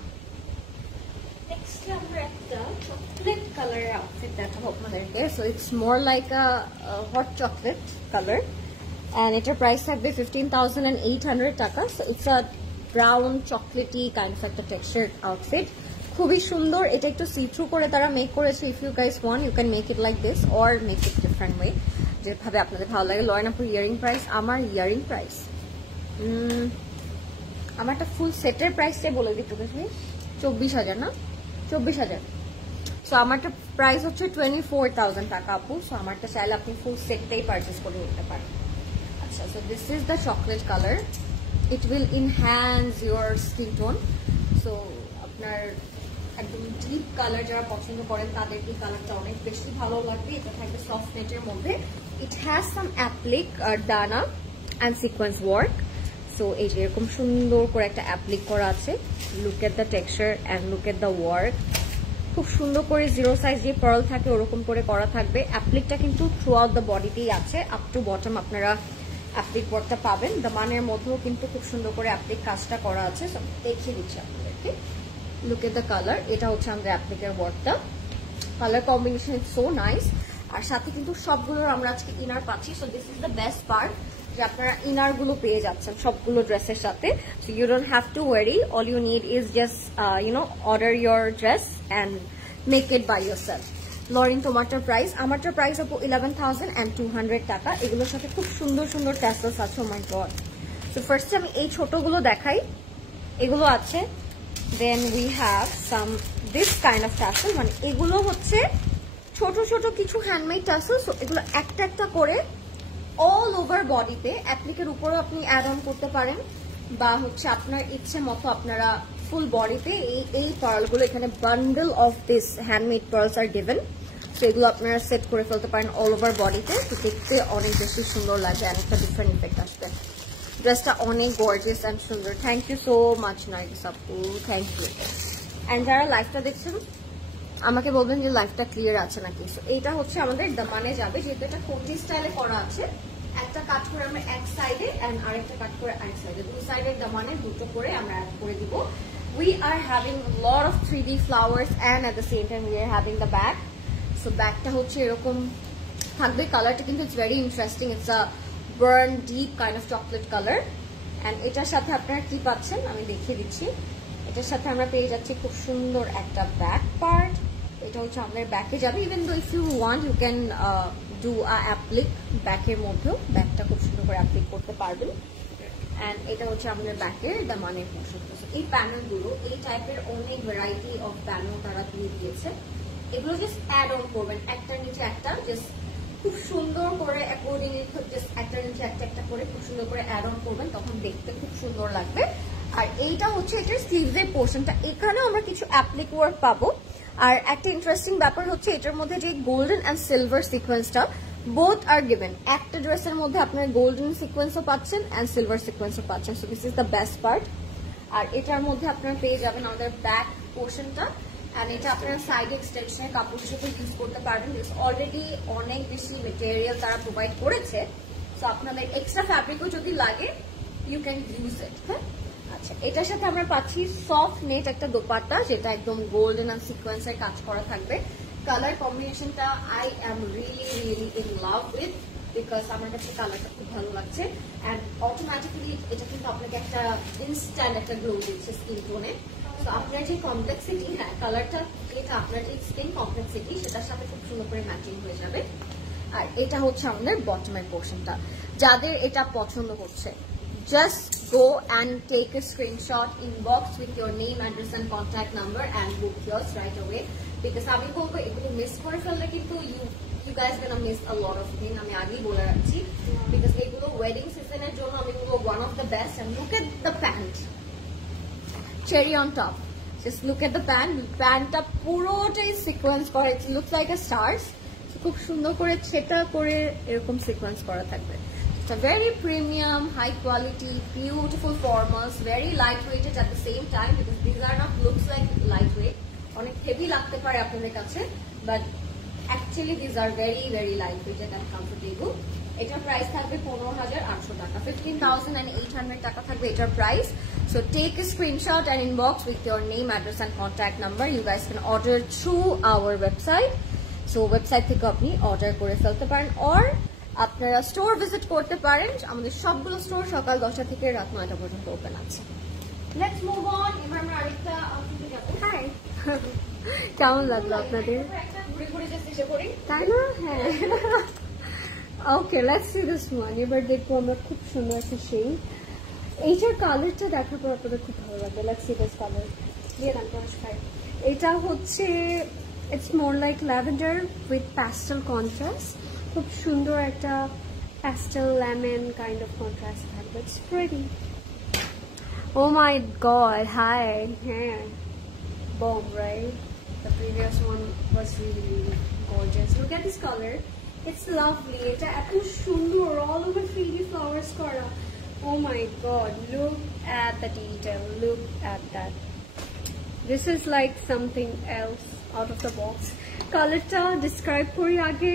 নেক্সট আমরা একটা চকলেট কালারের আউটফিট দেখাবো আপনাদেরকে। So it's more like a hot chocolate colour, and এটার প্রাইস থাকবে 15,800 টাকা। So it's a brown chocolatey kind of একটা টেক্সচার আউটফিট, খুবই সুন্দর। এটা একটু সি থ্রু করে তারা মেক করেছে। If you guys want you can make it like this or make it different way, যেভাবে আপনাদের ভালো লাগে। লয়নাপুর ইয়ারিং প্রাইস, আমার ইয়ারিং প্রাইস, আমারটা ফুল সেটের প্রাইসটাই বলে দিতে পারছি, 24,000 না, 24,000। সো আমারটা প্রাইস হচ্ছে 24,000 টাকা আপু। সো আমারটা চাইলে আপনি ফুল সেটটাই পারচেস করে নিতে পারেন। আচ্ছা, so this is the chocolate colour, it will enhance your skin tone. So আপনার একদম ডিপ কালার যারা পছন্দ করেন তাদেরকে কালারটা অনেক বেশি ভালো লাগবে। এটা থাকবে সফট নেটের মধ্যে, ইট হ্যাজ সাম অ্যাপ্লিক ডানা অ্যান্ড সিকোয়েন্স ওয়ার্ক। সো এই যে এরকম সুন্দর করে একটা অ্যাপ্লিক করা আছে। Look at the texture and look at the work, খুব সুন্দর করে জিরো সাইজ যে পার্ল থাকে ওরকম করে করা থাকবে। অ্যাপ্লিকটা কিন্তু থ্রু আউট দ্য বডিতেই আছে, আপ টু বটম আপনারা অ্যাপ্লিক ওয়ার্কটা পাবেন। দামানের মধ্যেও কিন্তু খুব সুন্দর করে অ্যাপ্লিক কাজটা করা আছে। দেখিয়ে দিচ্ছি আপনাদেরকে, লুক এট দ্য কালার। এটা হচ্ছে আমাদের অ্যাপ্লিকের ওয়ার্কটা, colour combination is so nice. আর সাথে কিন্তু সবগুলোর আমরা আজকে ইনার পাচ্ছি। So this is the best part, যে আপনারা ইনার গুলো পেয়ে যাচ্ছেন সবগুলো ড্রেসের সাথে। So you don't have to worry, all you need is just order your dress and make it by your self. Lorin তোমারটার প্রাইস, আমারটার প্রাইস আপু 11,200 টাকা। এগুলোর সাথে খুব সুন্দর সুন্দর ট্যাসেলস আছে। ও মাই গড। সো ফার্স্টে আমি এই ছোটগুলো দেখাই, এগুলো আছে। Then we have some this kind of tassel, মানে এগুলো হচ্ছে ছোট ছোট কিছু হ্যান্ডমেড টাসেল। সো এগুলো একটা একটা করে অল ওভার বডিতে, অ্যাপ্লিকের উপরেও আপনি অ্যাড অন করতে পারেন, বা হচ্ছে আপনার ইচ্ছে মতো আপনারা ফুল বডিতে এই পার্লগুলো, এখানে bundle of this handmade pearls are given. So এগুলো আপনারা সেট করে ফেলতে পারেন অল ওভার বডিতে, তো দেখতে অনেক বেশি সুন্দর লাগে, আর একটা ডিফারেন্ট ইফেক্ট আসবে। ড্রেসটা অনেক গর্জিয়াস অ্যান্ড সুন্দর। Thank you so much nice আপু, থ্যাংক ইউ। অ্যান্ড যারা লাইভটা দেখছেন আমাকে বলবেন যে লাইভটা ক্লিয়ার আছে নাকি। সো এইটা হচ্ছে আমাদের দামানে যাবে, যেহেতু এটা কোটি স্টাইলে করা আছে। একটা কাট করে আমরা এক সাইডে অ্যান্ড আরেকটা কাট করে এক সাইডে, দুই সাইডের দামানে দুটো করে আমরা অ্যাড করে দিব। We are having lot of 3D flowers and at the same time we are having the back. So ব্যাকটা হচ্ছে এরকম থাকবে। কালারটা কিন্তু it's very interesting, it's a burn deep kind of chocolate colour. And এটার সাথে আপনারা কি পাচ্ছেন আমি দেখিয়ে দিচ্ছি। এটার সাথে আমরা পেয়ে যাচ্ছি খুব সুন্দর একটা ব্যাক পার্ট। এটা হচ্ছে আমাদের ব্যাকে যাবে। Even though if you want you can do a applique ব্যাকের মধ্যেও, ব্যাকটা খুব সুন্দর করে অ্যাপ্লিক করতে পারবেন। অ্যান্ড এটা হচ্ছে আমাদের ব্যাকের দামানের পোর্শন। এই প্যানেলগুলো, এই টাইপের অনেক ভ্যারাইটি অফ প্যানেল তারা দিয়ে দিয়েছে। এগুলো জাস্ট অ্যাড অন করবেন একটার নিচে একটা, জাস্ট খুব সুন্দর করে অ্যাকর্ডিংলি জাস্ট একটা নিচে একটা করে খুব সুন্দর করে অ্যাড অন করবেন, তখন দেখতে খুব সুন্দর লাগবে। আর এইটা হচ্ছে এটার স্লিভসের পোর্শনটা, এখানেও আমরা কিছু অ্যাপ্লিক ওয়ার্ক পাবো। আর একটা ইন্টারেস্টিং ব্যাপার হচ্ছে এটার মধ্যে যে গোল্ডেন অ্যান্ড সিলভার সিকোয়েন্সটা বোথ আর গিভেন, একটা ড্রেসের মধ্যে আপনার গোল্ডেন সিকোয়েন্সও পাচ্ছেন অ্যান্ড সিলভার সিকোয়েন্সও পাচ্ছেন, so this is the best part. আর এটার মধ্যে আপনারা পেয়ে যাবেন আমাদের ব্যাক পোর্শনটা, অ্যান্ড এটা আপনারা সাইড এক্সটেনশনের কাপড় হিসেবে ইউজ করতে পারবেন, অলরেডি অনেক বেশি মেটেরিয়াল তারা প্রোভাইড করেছে, সো আপনাদের এক্সট্রা ফ্যাব্রিকও যদি লাগে ইউ ক্যান ইউজ ইট। হ্যাঁ, আচ্ছা, এটার সাথে আমরা পাচ্ছি সফট নেট একটা দোপাট্টা, যেটা একদম গোল্ডেন অ্যান্ড সিকোয়েন্সের কাজ করা থাকবে। কালার কম্বিনেশনটা I am really in love with, because আমার কাছে কালারটা খুব ভালো লাগছে, অ্যান্ড অটোমেটিক্যালি এটা কিন্তু আপনাকে একটা ইনস্ট্যান্ট একটা গ্লো দিচ্ছে স্কিন টোনে। তো আপনার যে কমপ্লেক্সিটি, হ্যাঁ কালারটা এটা আপনার যে স্কিন কমপ্লেক্সিটি সেটার সাথে খুব সুন্দর করে ম্যাচিং হয়ে যাবে। আর এটা হচ্ছে আমাদের বটমের পোর্শনটা, যাদের এটা পছন্দ করছে just go and take a screenshot, inbox with your name, address and contact number and book yours right away, because আমি বলবো এগুলো মিস করে ফেললে কিন্তু you guys gonna miss a lot of things, আমি আগেই বলে রাখছি, because এগুলো ওয়েডিং সিজনের জন্য আমি বলবো one of the best। and look at the pant, cherry on top, just look at the pantটা পুরোটাই সিকোয়েন্স করা, it looks like a stars, খুব সুন্দর করে ছেটা করে এরকম সিকোয়েন্স করা থাকবে। It's a very premium, high quality, beautiful formals, very lightweighted at the same time, because these are not looks like lightweight, অনেক heavy লাগতে পারে আপনাদের কাছে, but actually these are very very lightweighted and comfortable। এটার প্রাইস থাকবে 15,800 টাকা, 15,800 টাকা থাকবে এটার price. So take a screenshot and inbox with your name, address and contact number. You guys can order through our website, so website থেকে আপনি অর্ডার করে ফেলতে পারেন, or আপনারা স্টোর ভিজিট করতে পারেন। আমাদের সবগুলো স্টোর সকাল 10টা থেকে রাত 9টা পর্যন্ত ওপেন আছে। লেটস মুভ অন, এবার আমরা আরেকটা আউটফিটে যাব। হাই, কেমন লাগলো আপনাদের? ঘুরে ঘুরে জাস্ট এসে পড়ি, তাই না? হ্যাঁ, ওকে, লেটস সি দিস ওয়ান। এবার দেখবো আমরা খুব সুন্দর একটা শেড, এইটার কালারটা দেখার পর আপনাদের খুব ভালো লাগবে। Let's see this colour. দিয়ে দাম পড়াশ খাই। এটা হচ্ছে it's more like lavender with pastel contrast, খুব সুন্দর একটা pastel lemon kind of contrast থাকবে। It's pretty. Oh my god, hi, হ্যাঁ, bomb, right? The previous one was really, really gorgeous. Look at this color. It's lovely. It's eto sundor, all over 3D flowers kora. Oh my god, look at the detail. Look at that. This is like something else out of the box. Color ta describe kori age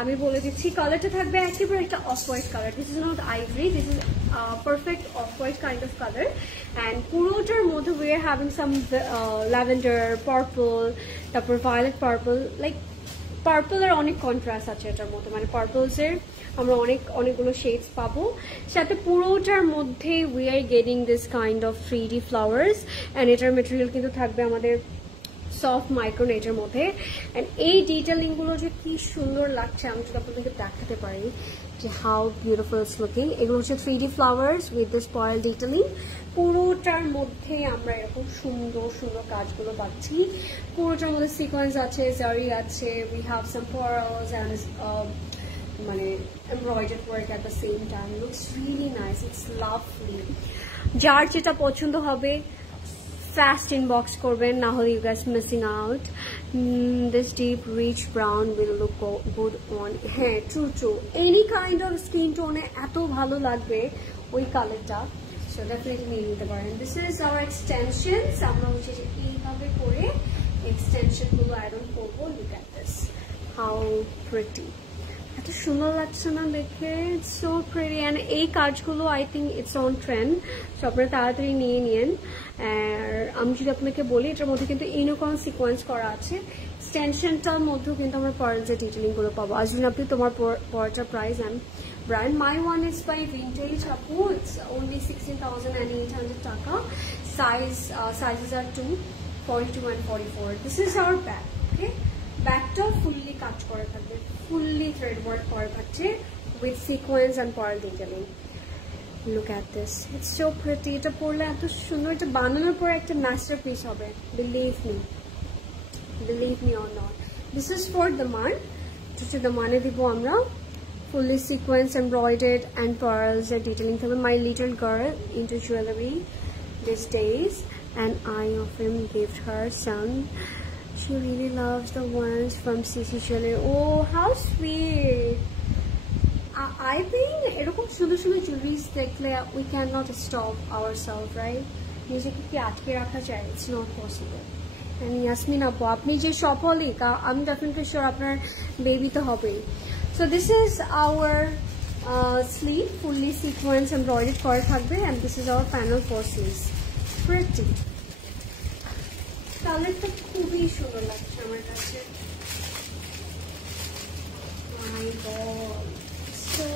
আমি বলে দিচ্ছি, কালারটা থাকবে একেবারে একটা off white colour. This is not ivory, this is perfect off white kind of colour, and পুরোটার মধ্যে we are having some lavender, purple, তারপর ভায়োলেট পার্পল, লাইক পার্পলের অনেক কন্ট্রাস্ট আছে এটার মধ্যে, মানে পার্পলসের আমরা অনেকগুলো শেডস পাবো। সাথে পুরোটার মধ্যে we are getting this kind of 3D flowers, and এটার মেটেরিয়াল কিন্তু থাকবে আমাদের সফট মাইক্রোনেটের মধ্যে। অ্যান্ড এই ডিটেলিংগুলো যে কি সুন্দর লাগছে আমি যদি আপনাদেরকে দেখাতে পারি যে হাউ বিউটিফুল ইটস লুকিং। এগুলো হচ্ছে 3D ফ্লাওয়ার্স উইথ দিস পয়েল ডিটেলিং। পুরোটার মধ্যে আমরা এরকম সুন্দর সুন্দর কাজগুলো পাচ্ছি। পুরোটার মধ্যে সিকোয়েন্স আছে, জারি আছে, we have some pearls and মানে embroidery work at the same time. Looks really nice, it's lovely. যার যেটা পছন্দ হবে fast inbox করবেন, না হলে you guys missing out. This deep rich brown will look good on, হ্যাঁ true, any kind of skin tone এত ভালো লাগবে ওই কালারটা, so definitely নিয়ে নিতে পারেন। This is our extensions, আমরা হচ্ছে যে এইভাবে করে extension গুলো আয়রন করবো। Look at this, how pretty, এত সুন্দর লাগছে না দেখে, সো প্রিটি। অ্যান্ড এই কাজগুলো I think it's on trend, so আপনারা তাড়াতাড়ি নিয়ে নিন। আর আমি যদি আপনাকে বলি এটার মধ্যে কিন্তু ইউনিকর্ন সিকোয়েন্স করা আছে, এক্সটেনশনটার মধ্যেও কিন্তু আমরা পার্লসের ডিটেলিংগুলো পাবো। আসলে আপনি তোমার পরটার price and brand my one is by vintage আপু, ইটস only 16,800 টাকা। সাইজেস আর 2, 42 and 44. This is our bag, okay? ব্যাগটা ফুললি কাজ করা থাকবে, ফুললি থ্রেড ওয়ার্ক করা থাকছে with sequence and pearl detailing. Look at this, it's so pretty. এটা পরলে এত সুন্দর, এটা বানানোর পর একটা মাস্টারপিস হবে, believe me or not. This is for the মান, হচ্ছে দামানে দিব আমরা fully sequence embroidered and pearls are detailing থাকবে my little girl into jewelry these days and I of him gave her son. She really loves the ones from CC Jewelry. Oh, how sweet. I think এরকম সুন্দর সুন্দর jewelries দেখলে we cannot stop ourselves, right? নিজেকে কি আটকে রাখা যায়? It's not possible. And Yasmin আপু, আপনি যে শপহলিক, I'm definitely sure আপনার বেবি তো হবেই. So this is our sleeve, fully sequence embroidered করা থাকবে, and this is our panel for sleeves. Pretty. কালারটা খুবই সুন্দর লাগছে আমার কাছে. My God, so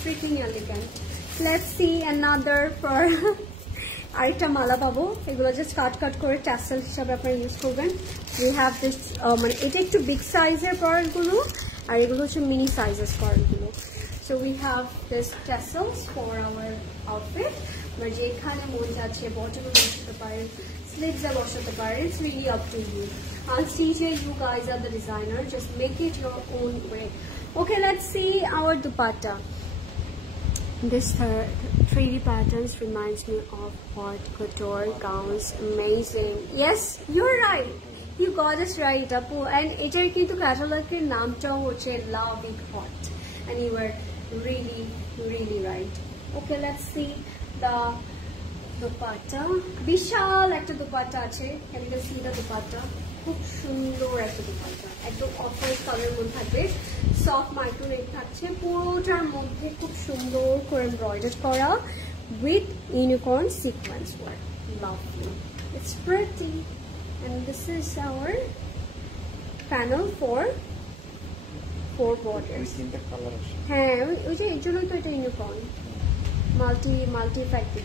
freaking elegant. Let's see another for আরেকটা মালা পাবো. এগুলো জাস্ট কাট করে ট্যাসেল হিসাবে আপনারা ইউজ করবেন. We have this মানে এটা একটু বিগ সাইজের পার্লগুলো, আর এগুলো হচ্ছে মিনি সাইজেস পার্লগুলো. So we have this tassels for our outfit. আমরা যেখানে মন যাচ্ছে বটমে বসাতে পারেন, স্লিভসে বসাতে পারেন. It's really up to you. CJ, you guys are the designer. Just make it your own way. Okay, let's see our dupatta. This 3D patterns reminds me of haute couture gowns. Amazing. Yes, you're right. You got us right, Apu. And etar kintu catalog er naamtao hocche Love It Hot. And you were really, really right. Okay, let's see the dupatta. Bishal ekta dupatta ache. Can you see the dupatta? খুব সুন্দর একটা দুপাট্টা, একদম অফ হোয়াইট কালারের মধ্যে থাকবে, সফট মাইক্রো নেক থাকছে, পুরোটার মধ্যে খুব সুন্দর করে এমব্রয়ডার করা with unicorn sequence work. Lovely. It's pretty. And this is our panel for 4 borders. হ্যাঁ, ওই যে এর জন্যই তো এটা ইউনিকর্ন, মাল্টি ইফেক্টিভ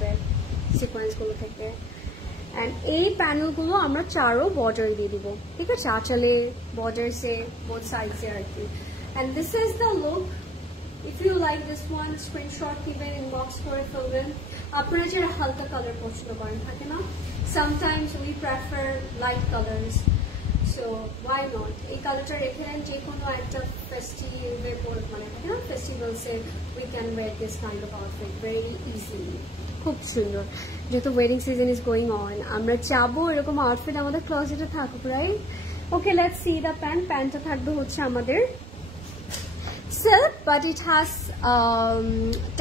সিকোয়েন্স গুলো থেকে. And এই প্যানেলগুলো আমরা 4 বর্ডার দিয়ে দিব, ঠিক আছে, আঁচলে বর্ডারসে বোথ সাইডসে আর কি. And this is the look. If you like this one, screenshot দিবেন, ইনবক্স করে ফেলবেন. আপনারা যারা হালকা কালার পছন্দ করেন থাকে না, sometimes we prefer light colors, so why not এই কালারটা রেখে নেন. যে কোনো একটা ফেস্টিভে মানে থাকে না, ফেস্টিভ্যালসে we can wear this kind of outfit very easily. খুব সুন্দর, যেহেতু wedding season is going on, আমরা চাবো এরকম আউটফিট আমাদের ক্লোজেটে থাকুক, right? Okay, let's see the pant. প্যান্টটা থাকবে হচ্ছে আমাদের silk, but it has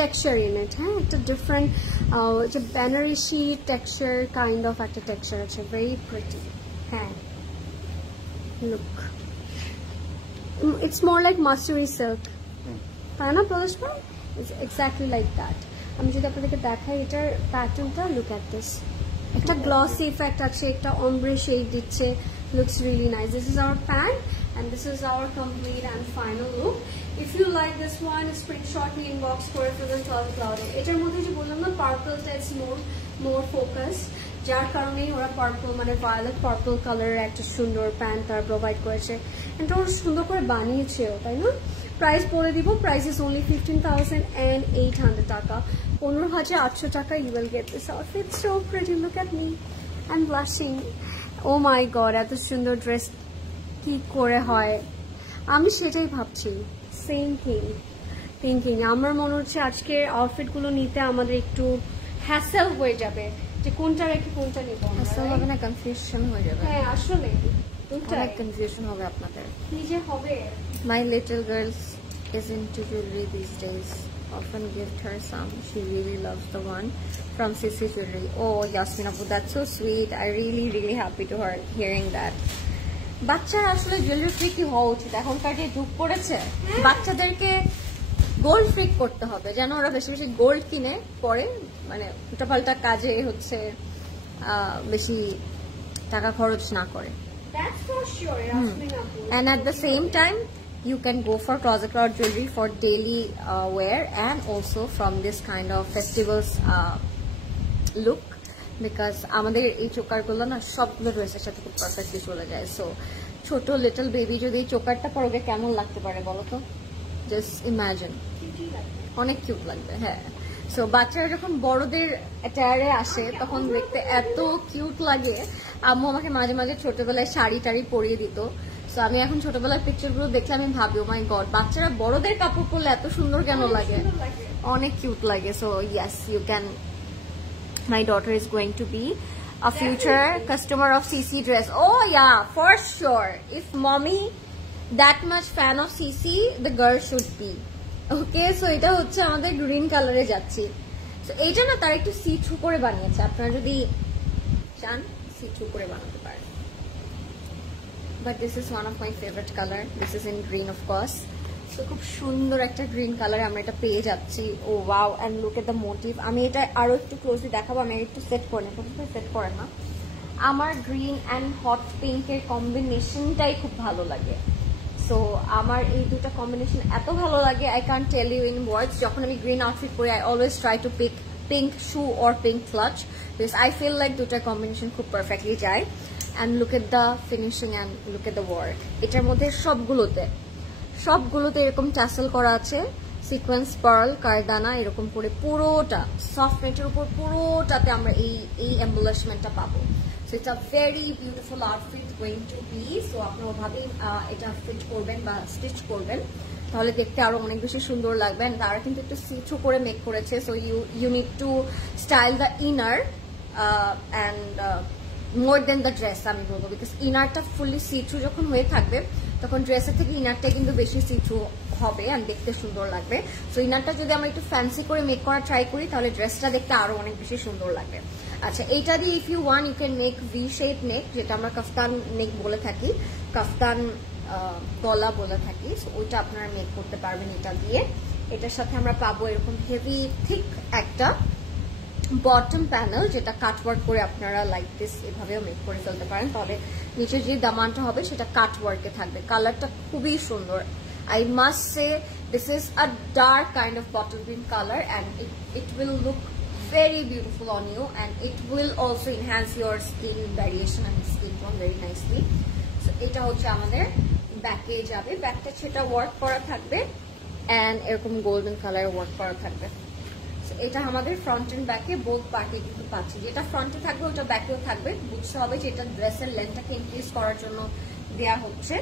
texture in it. হ্যাঁ, একটা ডিফারেন্ট যে ব্যানারিশি টেক্সচার কাইন্ড অফ একটা টেক্সচার আছে, ভেরি প্রিটি. হ্যাঁ, লুক, ইটস মোর লাইক মাস্টারি সিল্ক, তাই না প্রদর্শন? It's exactly like that. আমি যদি আপনাদেরকে দেখাই এটার প্যাটার্নটা, লুক অ্যাট দিস, একটা গ্লসি ইফেক্ট আছে, একটা ombre shade দিচ্ছে, looks really nice. This is our pant and this is our complete and final look. If you like this one, screenshot me, inbox করে ফেলবেন Closet Cloud. এটার মধ্যে যে বললাম না, পার্পলটা ইটস more ফোকাস, যার কারণে ওরা পার্পল মানে ভায়োলেট পার্পল কালারের একটা সুন্দর প্যান্ট তারা প্রোভাইড করেছে, এটা ওরা সুন্দর করে বানিয়েছেও, তাই না? প্রাইস বলে দিব, প্রাইস ইজ only 15,800 টাকা, 15,800 টাকা. You will get this outfit so pretty. Look at me, I'm blushing. Oh my god, এত সুন্দর ড্রেস কি করে হয়, আমি সেটাই ভাবছি, সেম থিঙ্কিং. আমার মনে হচ্ছে আজকের আউটফিটগুলো নিতে আমাদের একটু হ্যাসেল হয়ে যাবে, যে কোনটা রেখে কোনটা নিব. হ্যাসেল হবে না, কনফিউশন হয়ে যাবে. হ্যাঁ, আসলে অনেক কনফিউশন হবে আপনাদের. কি যে হবে. My little girl is into jewelry these days. Often gift her some. She really loves the one from CC Jewelry. Oh, Yasmin Apu, that's so sweet. I really happy to her hearing that. বাচ্চারা আসলে জুয়েলারি ফ্রিক হওয়া উচিত. এখনকার যে যুগ পড়েছে, বাচ্চাদেরকে গোল্ড ফ্রিক করতে হবে, যেন ওরা বেশি বেশি গোল্ড কিনে পরে মানে উল্টাপাল্টা কাজে হচ্ছে বেশি টাকা খরচ না করে. That's for sure, Yasmin Apu. And at the same time, you can go for Closet Cloud jewelry for daily wear and also from this kind of festivals look, because আমাদের এই চোকারগুলো না সবগুলো ড্রেসের সাথে খুব পারফেক্টলি চলে যায়. সো ছোট লিটল বেবি যদি এই চোকারটা পরবে কেমন লাগতে পারে বলো তো? জাস্ট ইমাজিন, অনেক কিউট লাগবে. হ্যাঁ, সো বাচ্চারা যখন বড়দের অ্যাটায়ারে আসে তখন দেখতে এত কিউট লাগে. আম্মু আমাকে মাঝে মাঝে ছোটবেলায় শাড়ি টাড়ি পরিয়ে দিত, সো আমি এখন ছোটবেলার পিকচারগুলো দেখলে আমি ভাবি ও মাই গড, বাচ্চারা বড়দের কাপড় পরলে এত সুন্দর কেন লাগে, অনেক কিউট লাগে। So yes, you can, my daughter is going to be a future customer of CC dress. Oh yeah, for sure. If mommy that much fan of CC, the girl should be. Okay, so এটা হচ্ছে আমাদের গ্রিন কালারে যাচ্ছি। সো এইটা না তার একটু সি থ্রু করে বানিয়েছে, আপনারা যদি চান সি থ্রু করে বানাতে পারেন। But this is one of my favorite color. This is in green of course. So খুব সুন্দর একটা গ্রিন কালারে আমরা এটা পেয়ে যাচ্ছি। Oh wow, and look at the motif. আমি এটা আরো একটু ক্লোজলি দেখাবো, আমি একটু সেট করে নেব, সেট করে না। আমার গ্রিন অ্যান্ড হট পিঙ্কের কম্বিনেশনটাই খুব ভালো লাগে। সো আমার এই দুটা কম্বিনেশন এত ভালো লাগে, I can tell you in words. যখন আমি গ্রিন আউটফিট পরি I always try to pick pink shoe or pink clutch, because I feel like দুটা কম্বিনেশন খুব পারফেক্টলি যায়। And look at the finishing and look at the work. এটার মধ্যে সবগুলোতে এরকম টাসেল করা আছে, সিকোয়েন্স, পার্ল, কারদানা এরকম করে পুরোটা সফট নেটের উপর পুরোটাতে আমরা এই এম্বলিশমেন্টটা পাবো। So it's a very beautiful outfit going to be. So আপনি ওভাবেই এটা ফিট করবেন বা স্টিচ করবেন, তাহলে দেখতে আরো অনেক বেশি সুন্দর লাগবে। এন্ড তারা কিন্তু একটু সি থ্রু করে মেক করেছে, so you need to style the inner and more then the dress আমি বলবো, বিকজ ইনারটা ফুললি সি থ্রু যখন হয়ে থাকবে তখন ড্রেসের থেকে ইনারটা কিন্তু বেশি সি থ্রু হবে আর দেখতে সুন্দর লাগবে। সো ইনারটা যদি আমরা একটু ফ্যান্সি করে মেক করা ট্রাই করি তাহলে ড্রেসটা দেখতে আরো অনেক বেশি সুন্দর লাগবে। আচ্ছা, এইটা দিয়ে if you want you can make V shape neck, যেটা আমরা কাফতান নেক বলে থাকি, কাফতান গলা বলে থাকি। সো ওইটা আপনারা মেক করতে পারবেন এটা দিয়ে। এটার সাথে আমরা পাবো এরকম হেভি থিক একটা বটম প্যানেল, যেটা কাটওয়ার্ক করে আপনারা লাইক দিস এভাবেও মেক করে ফেলতে পারেন। তাহলে নিচে যে দামানটা হবে সেটা কাটওয়ার্কে থাকবে। কালারটা খুবই সুন্দর। I must say this is a dark kind of bottle green color and it will look very beautiful on you and it will also enhance your skin variation and skin tone very nicely. So এটা হচ্ছে আমাদের ব্যাকে যাবে, ব্যাকটা সেটা ওয়ার্ক করা থাকবে and এরকম গোল্ডেন কালার ওয়ার্ক করা থাকবে। এটা আমাদের ফ্রন্ট এন্ড ব্যাকে বোথ পার্টে কিন্তু পাচ্ছি, যেটা ফ্রন্টে থাকবে ওটা ব্যাকেও থাকবে। বুঝতে হবে যে এটা ড্রেসের লেন্থটাকে ইনক্রিজ করার জন্য দেয়া হচ্ছে।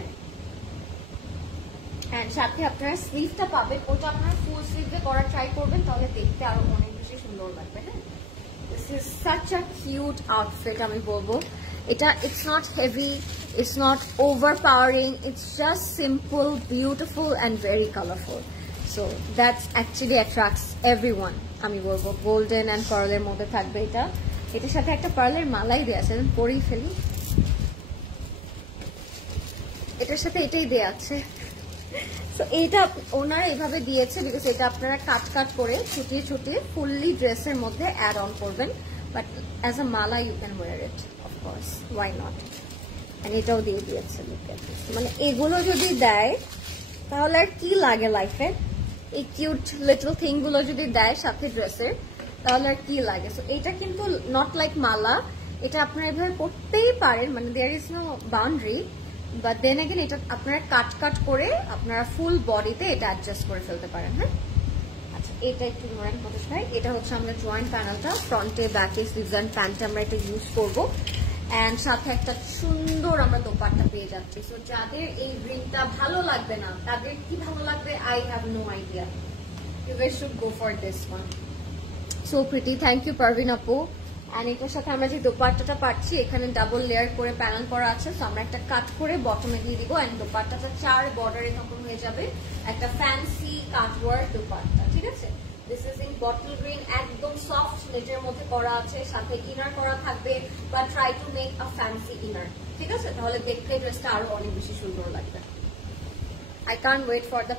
এন্ড সাথে আপনারা স্লিভটা পাবেন, ওটা আপনারা ফুল স্লিভ দিয়ে করার ট্রাই করবেন, তাহলে দেখতে আরো অনেক বেশি সুন্দর লাগবে। হ্যাঁ, this is such a cute outfit আমি বলবো। এটা it's not heavy, it's not overpowering, it's just simple, beautiful and very colourful. So that's actually attracts everyone আমি বলবো। গোল্ডেন অ্যান্ড পার্লের মধ্যে থাকবে এটা। এটার সাথে একটা পার্লের মালাই দেওয়া আছে, পরেই ফেলি। এটার সাথে এটাই দেওয়া আছে। সো এইটা ওনারা এইভাবে দিয়েছে বিকজ এটা আপনারা কাট করে ছুটিয়ে ছুটিয়ে ফুললি ড্রেসের মধ্যে অ্যাড অন করবেন, but as a mala you can wear it of course, why not. And এটাও দিয়ে দিয়েছে। মানে এগুলো যদি দেয় তাহলে আর কি লাগে লাইফে, এই কিউট লিটল থিং গুলো যদি দেয় সাথে ড্রেসের তাহলে আর কি লাগে। সো এটা কিন্তু নট লাইক মালা, এটা আপনারা এভাবে পড়তেই পারেন, মানে there is no boundary, but then again এটা আপনারা কাট করে আপনারা ফুল বডিতে এটা অ্যাডজাস্ট করে ফেলতে পারেন। হ্যাঁ, আচ্ছা, এটা একটু ধরেন কত সময়। এটা হচ্ছে আমাদের জয়েন্ট প্যানেলটা, ফ্রন্টে ব্যাকে স্লিভস এন্ড প্যান্টে আমরা এটা ইউজ করবো। এন্ড সাথে একটা সুন্দর আমরা দোপাট্টা পেয়ে যাচ্ছি। সো যাদের এই গ্রিনটা ভালো লাগবে না তাদের কি ভালো লাগবে, I have no idea. You guys should go for this one, so pretty. Thank you Parvin আপু। এন্ড এটার সাথে আমরা যে দোপাট্টাটা পাচ্ছি এখানে ডাবল লেয়ার করে প্যানেল করা আছে, সো আমরা একটা কাট করে বটমে দিয়ে দিব। এন্ড দোপাট্টাটা 4 বর্ডারে তখন হয়ে যাবে একটা ফ্যান্সি কাটওয়ার্ক দোপাট্টা। ঠিক আছে, this is in bottle green, একদম সফট নেটের মধ্যে করা আছে, সাথে ইনার করা থাকবে, বা try to make a fancy inner. ঠিক আছে, তাহলে দেখতে ড্রেসটা আরো অনেক বেশি সুন্দর লাগবে। I can't wait for the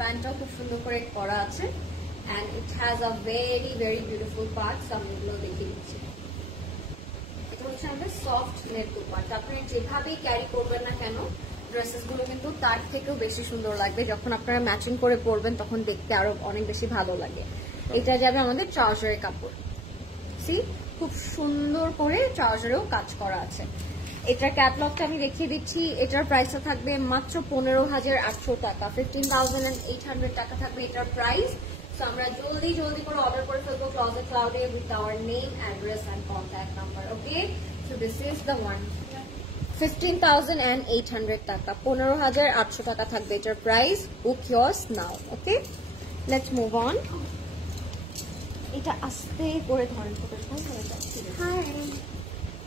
প্যান্টটাও খুব সুন্দর করে করা আছে and it has a very very beautiful part. আমি এগুলো দেখিয়ে দিচ্ছি। এটা হচ্ছে আমাদের সফট নেট দোপাট্টা, আপনি যেভাবেই ক্যারি করবেন না কেন ড্রেসেস গুলো কিন্তু তার থেকেও বেশি সুন্দর লাগবে। যখন আপনারা ম্যাচিং করে পরবেন তখন দেখতে আরো অনেক বেশি ভালো লাগে। এটা যাবে আমাদের ট্রাউজারের কাপড়, সি খুব সুন্দর করে ট্রাউজারেও কাজ করা আছে। এটার ক্যাটালগটা আমি দেখিয়ে দিচ্ছি। এটার প্রাইসটা থাকবে মাত্র 15,800 টাকা, 15,800 টাকা থাকবে এটার প্রাইস। So আমরা জলদি করে অর্ডার করে ফেলবো Closet Cloud with our name, address and contact number. Okay, so this is the one. 15,800 টাকা, 15,800 টাকা থাকবে এটার price. Book yours now. Okay, let's move on. এটা আস্তে করে ধরেন। হাই,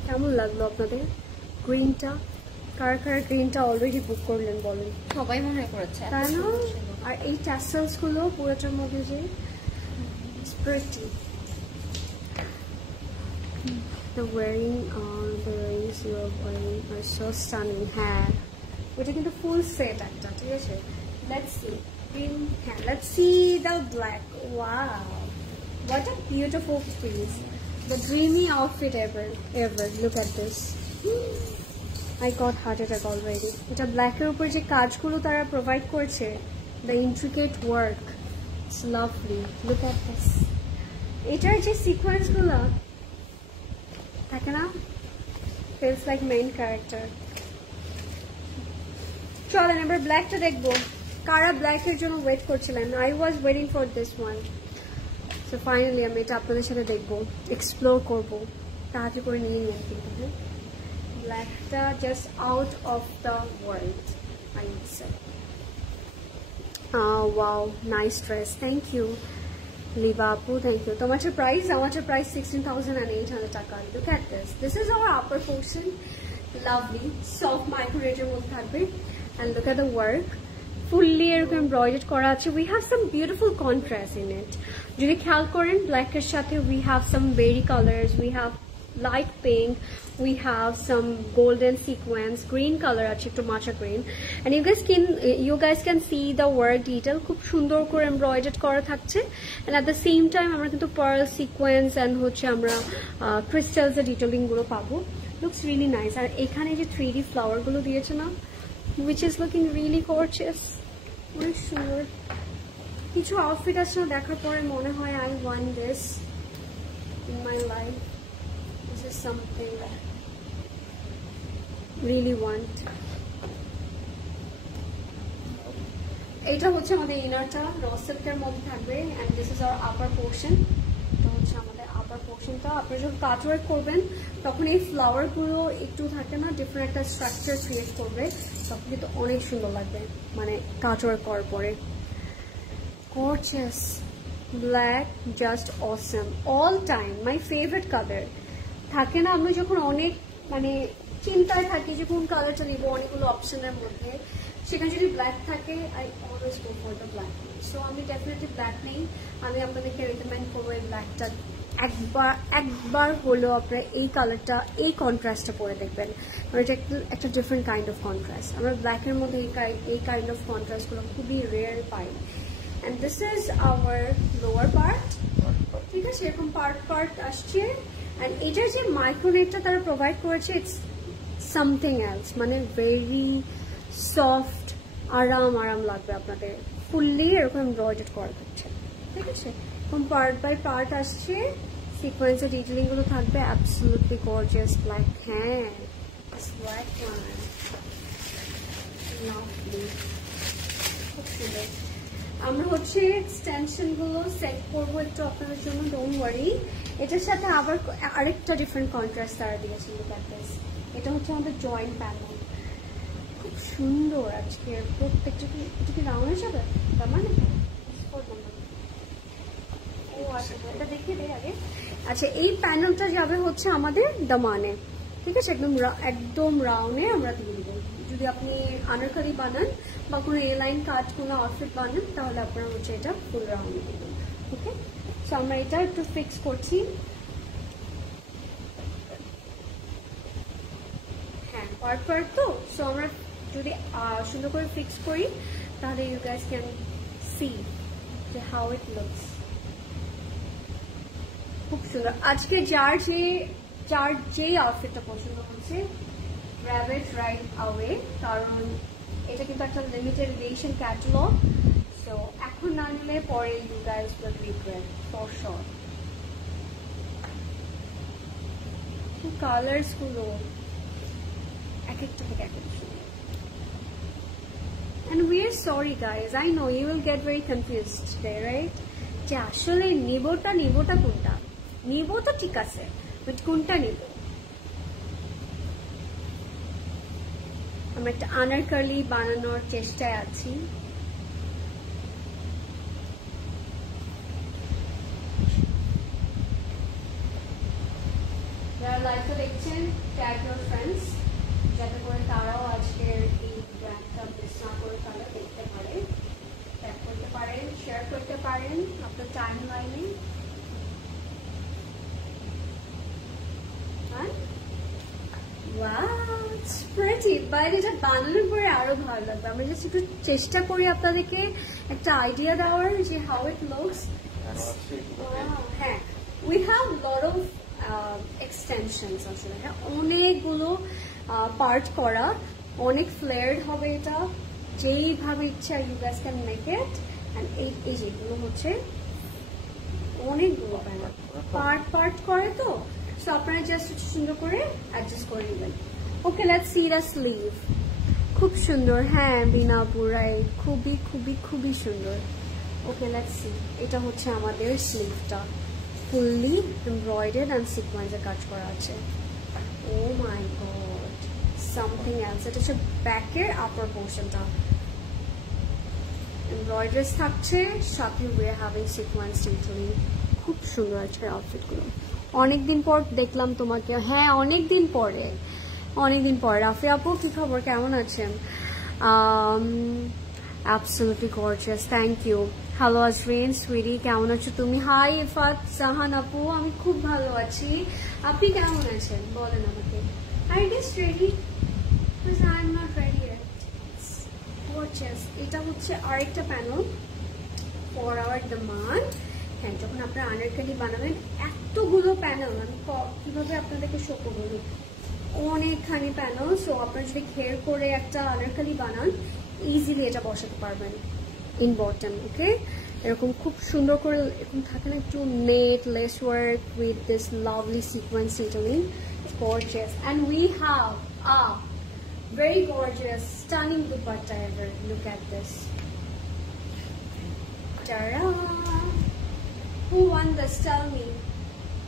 কেমন লাগলো আপনাদের গ্রিনটা? কার কার গ্রিনটা অলরেডি বুক করলেন বলেন? সবাই মনে করেছে তাই না? আর এই ট্যাসেলস গুলো পুরোটার মধ্যে যে pretty. The earrings you are wearing are so stunning. হ্যাঁ, এটা কিন্তু ফুল সেট একটা, ঠিক আছে? Let's see. Let's see the black. Wow, what a beautiful piece. The dreamy outfit ever. Look at this. I got heart attack already. এটা ব্ল্যাকের উপর যে কাজগুলো তারা প্রোভাইড করছে, the intricate work, it's lovely. Look at this. এটার যে সিকোয়েন্স গুলো থাকে না, feels like main character. চলেন এবার ব্ল্যাকটা দেখবো। কারা ব্ল্যাকের জন্য ওয়েট করছিলেন? I was waiting for this one. So finally আমি এটা আপনাদের সাথে দেখবো, এক্সপ্লোর করবো। তাড়াতাড়ি করে নিয়ে নিন কিন্তু। ব্ল্যাকটা just out of the world, I would say. Oh wow, nice dress. Thank you. Liba Apu, thank you. Tomato price 16,800 taka. Look at this. This is our upper portion. Lovely, soft micro-rated mode thabbe. And look at the work. Fully embroidered kora ache. We have some beautiful contrast in it. Jodi khayal koren, black er sathe we have some berry colors. We have light pink. We have some golden sequence, green color ache, tomato green, and you guys can see the work detail খুব সুন্দর করে embroidered করা থাকছে, and at the same time আমরা কিন্তু pearl sequence and হচ্ছে আমরা crystals এর detailing গুলো পাবো. Looks really nice. আর এখানে যে 3D flower গুলো দিয়েছে না, which is looking really gorgeous. অনেক সুন্দর। কিছু আউটফিট আছে দেখার পরে মনে হয় I want this in my life. This is something that really want. এটা হচ্ছে আমাদের ইনারটা র সিল্কের মধ্যে থাকবে, and this is our upper portion. এটা হচ্ছে আমাদের upper portionটা। আপনি যখন কাজ ওয়ার্ক করবেন তখন এই ফ্লাওয়ার গুলো একটু থাকে না, ডিফারেন্ট একটা স্ট্রাকচার ক্রিয়েট করবে, তখন কিন্তু অনেক সুন্দর লাগবে মানে কাজ ওয়ার্ক করার পরে। Gorgeous black, just awesome, all time my favorite color. থাকে না আমরা যখন অনেক মানে চিন্তায় থাকি যে কোন কালারটা নিব, অনেকগুলো অপশনের মধ্যে, সেখানে যদি ব্ল্যাক থাকে I always go for the black. So আমি ডেফিনেটলি ব্ল্যাক নেই। আমি আপনাদেরকে রেকমেন্ড করবো এই ব্ল্যাকটা একবার হলেও আপনারা এই কালারটা, এই কন্ট্রাস্টটা পরে দেখবেন, কারণ এটা একটা ডিফারেন্ট কাইন্ড অফ কন্ট্রাস্ট। আমরা ব্ল্যাকের মধ্যে এই কাইন্ড অফ কন্ট্রাস্টগুলো খুবই rare pi. And this is hour lower part, ঠিক আছে? এরকম পার্ট আসছে। অ্যান্ড এটার যে মাইক্রোনেটটা তারা প্রোভাইড করেছে, ইটস সামথিং এলস, মানে ভেরি সফট, আরাম লাগবে আপনাদের। ফুললি এরকম এমব্রয়ডারি করা থাকছে, ঠিক আছে? এরকম পার্ট বাই পার্ট আসছে, সিকোয়েন্সের ডিটেলিং গুলো থাকবে। Absolutely gorgeous black. হ্যাঁ, ব্ল্যাক ওয়ান লাভলি, খুব সুন্দর। আমরা হচ্ছে এক্সটেনশন গুলো সেট করবো একটু আপনাদের জন্য, ডোন্ট ওয়ারি। এটার সাথে আবার আরেকটা ডিফারেন্ট কন্ট্রাস্ট তারা দিয়েছিল। এটা হচ্ছে আমাদের জয়েন্ট প্যানেল, খুব সুন্দর। আজকে প্রত্যেকটা এটা কি রাউন্ড হয়ে যাবে? মানে ও আচ্ছা, এটা দেখিয়ে দেয় আগে। আচ্ছা, এই প্যানেলটা যাবে হচ্ছে আমাদের দামানে, ঠিক আছে? একদম রাউন্ডে আমরা দিয়ে দিব। যদি আপনি আনারকারি বানান বা কোনো এ লাইন কাট কোনো আউটফিট বানান, তাহলে আপনারা হচ্ছে এটা ফুল রাউন্ডে দেবেন। ওকে, সো আমরা এটা একটু ফিক্স করছি। হ্যাঁ, পার্ট তো। সো আমরা যদি সুন্দর করে ফিক্স করি তাহলে ইউ গাইস ক্যান সি যে হাউ ইট লুকস। খুব সুন্দর। আজকে যার যে আউটফিটটা পছন্দ হচ্ছে, গ্র্যাব ইট রাইট অ্যাওয়ে, কারণ এটা কিন্তু একটা লিমিটেড এডিশন ক্যাটালগ। সো এখন না নিলে পরে you guys will regret for sure. Colours গুলো এক একটা থেকে এক একটা সুন্দর। And we are sorry guys, I know you will get very confused today, right? যে আসলে নিবোটা কোনটা? নিবো তো ঠিক আছে, বাট কোনটা নিব? আমরা একটা আনারকলি বানানোর চেষ্টায় আছি। যারা লাইভটা দেখছেন ট্যাগ ইউর ফ্রেন্ডস, যাতে করে তারাও আজকের এই ব্র্যান্ডটা মিস না করে তারা দেখতে পারে, ট্যাগ করতে পারেন, শেয়ার করতে পারেন আপনার টাইম লাইনে। বাট এটা বানানোর পরে আরো ভালো লাগবে। আমরা জাস্ট একটু চেষ্টা করি আপনাদেরকে একটা আইডিয়া দেওয়ার যে হাউ ইট লুকস। হ্যাঁ, we have lot of extensions, আসলে অনেকগুলো পার্ট করা, অনেক ফ্লেয়ার্ড হবে এটা, যেইভাবে ইচ্ছা you guys can make it. And এই যেগুলো হচ্ছে অনেকগুলো পার্ট করে, তো সো আপনারা জাস্ট সুন্দর করে অ্যাডজাস্ট করে নেবেন। ওকে, লেটস সি দ্য স্লিভ। খুব সুন্দর, হ্যাঁ বিনা পুরাই খুবই খুবই খুবই সুন্দর। ওকে, লেটস সি। এটা হচ্ছে আমাদের স্লিভটা, ফুললি এমব্রয়ডার্ড অ্যান্ড সিকোয়েন্সের কাজ করা আছে। ও মাই গড, সামথিং এলস। এটা হচ্ছে ব্যাকের আপার পোর্শনটা, এমব্রয়ডারিজ থাকছে, সাথে we are having sequence detailing. খুব সুন্দর আছে আউটফিটগুলো। অনেকদিন পর দেখলাম তোমাকে, হ্যাঁ অনেকদিন পরে। রাফি আপু কি খবর, কেমন আছেন? Absolutely gorgeous, thank you. Hello Ashwin, sweetie, কেমন আছো তুমি? হাই ইফাত জাহান আপু, আমি খুব ভালো আছি। আপনি কেমন আছেন বলেন আমাকে। Are you guys ready? Because I'm not ready yet. It's gorgeous. এটা হচ্ছে আরেকটা প্যানেল for our demand. হ্যাঁ, যখন আপনারা আনারকলি বানাবেন, এতগুলো প্যানেল আমি কিভাবে আপনাদেরকে শো করবো, অনেকখানি প্যানেল। সো আপনারা যদি খেয়াল করে একটা আনারকলি বানান, ইজিলি এটা বসাতে পারবেন ইন বটম। ওকে, এরকম খুব সুন্দর করে এরকম থাকে না, একটু net less work with this lovely sequence detailing, gorgeous. And we have a very gorgeous stunning dupatta ever. Look at this. Ta-da! Who won this? Tell me.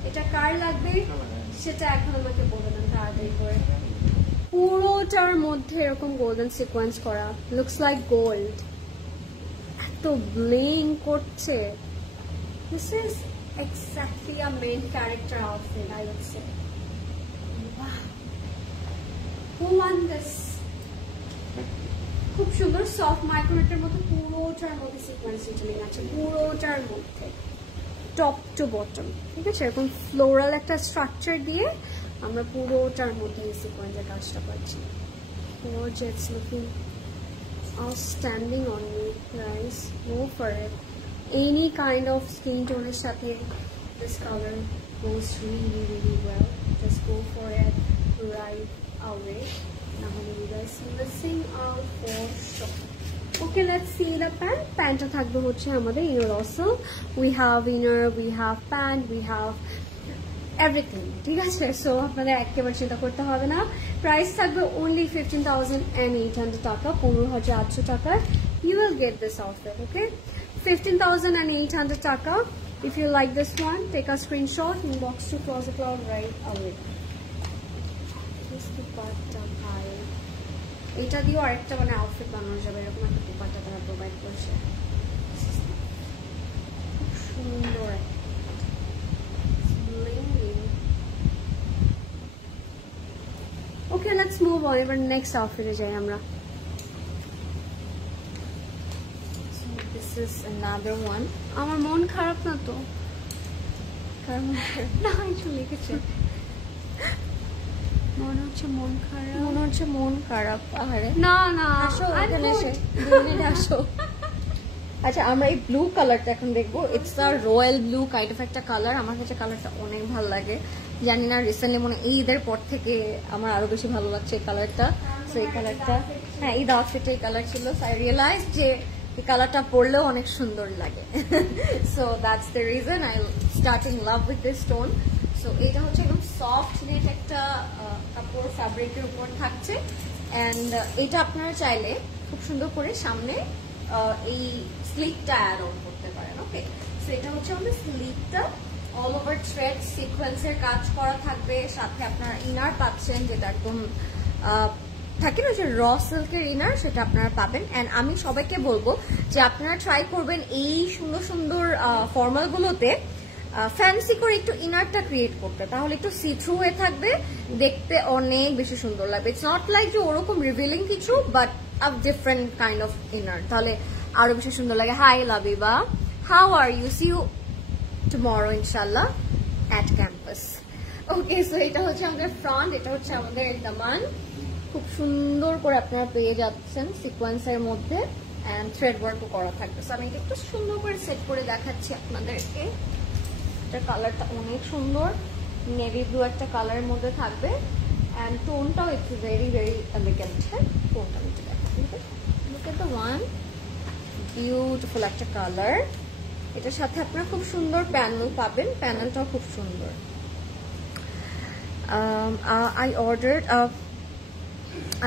এটা কার লাগবে সেটা এখন আমাকে বলে দেন তাড়াতাড়ি করে। পুরোটার মধ্যে এরকম গোল্ডেন সিকোয়েন্স করা, লুকস লাইক গোল্ড, এত ব্লিং করছে। This is exactly a main character outfit, I would say. Who won this? খুব সুন্দর সফট মাইক্রোনেটের মতো পুরোটার মধ্যে সিকোয়েন্স ডিটেইলিং আছে, পুরোটার মধ্যে টপ টু বটম। ঠিক আছে, এরকম ফ্লোরাল একটা স্ট্রাকচার দিয়ে আমরা পুরোটার মধ্যে এই সিকোয়েন্সের কাজটা পাচ্ছি। Gorgeous, looking outstanding on me, guys. Go for it. Any kind of skin tone এর সাথে this color goes really really well. Just go for it right away. Now you guys missing out for sure. Okay, let's see the pant. Pant-টা থাকবে হচ্ছে আমাদের inner also. We have inner, we have pant, we have everything. ঠিক আছে, সো আপনাদের একেবারে চিন্তা করতে হবে না। প্রাইস থাকবে only 15,800 টাকা, 15,800 টাকায় you will get this outfit. Okay, 15,800 টাকা. If you like this one, take a screenshot, inbox to Closet Cloud right away. এটা দিয়েও আরেকটা মানে আউটফিট বানানো যাবে, এরকম একটা দুপাট্টা তারা প্রোভাইড করছে, খুব সুন্দর। ওকে, লেটস মুভ অন। এবার নেক্সট আউটফিটে যাই আমরা। This is another one. আমার মন খারাপ না তো? না, একটু লিখেছে মনে হচ্ছে মন খারাপ। আরে না না, আসো এখানে এসে 2 মিনিট আসো। আচ্ছা, আমরা এই ব্লু কালারটা এখন দেখবো। It's a royal blue kind of একটা কালার। আমার কাছে কালারটা অনেক ভালো লাগে, জানি না রিসেন্টলি মনে এই ঈদের পর থেকে আমার আরো বেশি ভালো লাগছে এই কালারটা। সো এই কালারটা, হ্যাঁ ঈদ আউটফিটে এই কালার ছিল, সো আই রিয়েলাইজ যে এই কালারটা পরলেও অনেক সুন্দর লাগে। So that's the reason I start in love with this tone. So এটা হচ্ছে একদম সফট নেট একটা কাপড়, ফ্যাব্রিকের উপর থাকছে। অ্যান্ড এটা আপনারা চাইলে খুব সুন্দর করে সামনে এই স্লিপটা অ্যাড অন করতে পারেন। ওকে, সো এটা হচ্ছে আমাদের স্লিপটা, অল ওভার থ্রেড সিকোয়েন্সের কাজ করা থাকবে, সাথে আপনারা ইনার পাচ্ছেন যেটা একদম থাকে না যে র সিল্কের ইনার, সেটা আপনারা পাবেন। অ্যান্ড আমি সবাইকে বলবো যে আপনারা ট্রাই করবেন এই সুন্দর সুন্দর ফর্মালগুলোতে ফ্যান্সি করে একটু ইনারটা ক্রিয়েট করতে, তাহলে একটু সি থ্রু হয়ে থাকবে, দেখতে অনেক বেশি সুন্দর লাগবে। ইটস নট লাইক যে ওরকম রিভিলিং কিছু, but a different kind of inner, তাহলে আরো বেশি সুন্দর লাগে। Hi Labiba, how are you? See you tomorrow ইনশাল্লাহ অ্যাট ক্যাম্পাস। ওকে, সো এটা হচ্ছে আমাদের ফ্রন্ট, এটা হচ্ছে আমাদের দামান। খুব সুন্দর করে আপনারা পেয়ে যাচ্ছেন সিকোয়েন্সের মধ্যে, অ্যান্ড থ্রেড ওয়ার্কও করা থাকবে। সো আমি এটা একটু সুন্দর করে সেট করে দেখাচ্ছি আপনাদেরকে। এটার কালারটা অনেক সুন্দর, নেভি ব্লু একটা কালারের মধ্যে থাকবে, অ্যান্ড টোনটাও একটু ভেরি ভেরি এলিগেন্ট। হ্যাঁ, টোনটা আমি একটু দেখাচ্ছি। Look at the one, beautiful একটা কালার। এটার সাথে আপনারা খুব সুন্দর প্যানেল পাবেন, প্যানেলটাও খুব সুন্দর।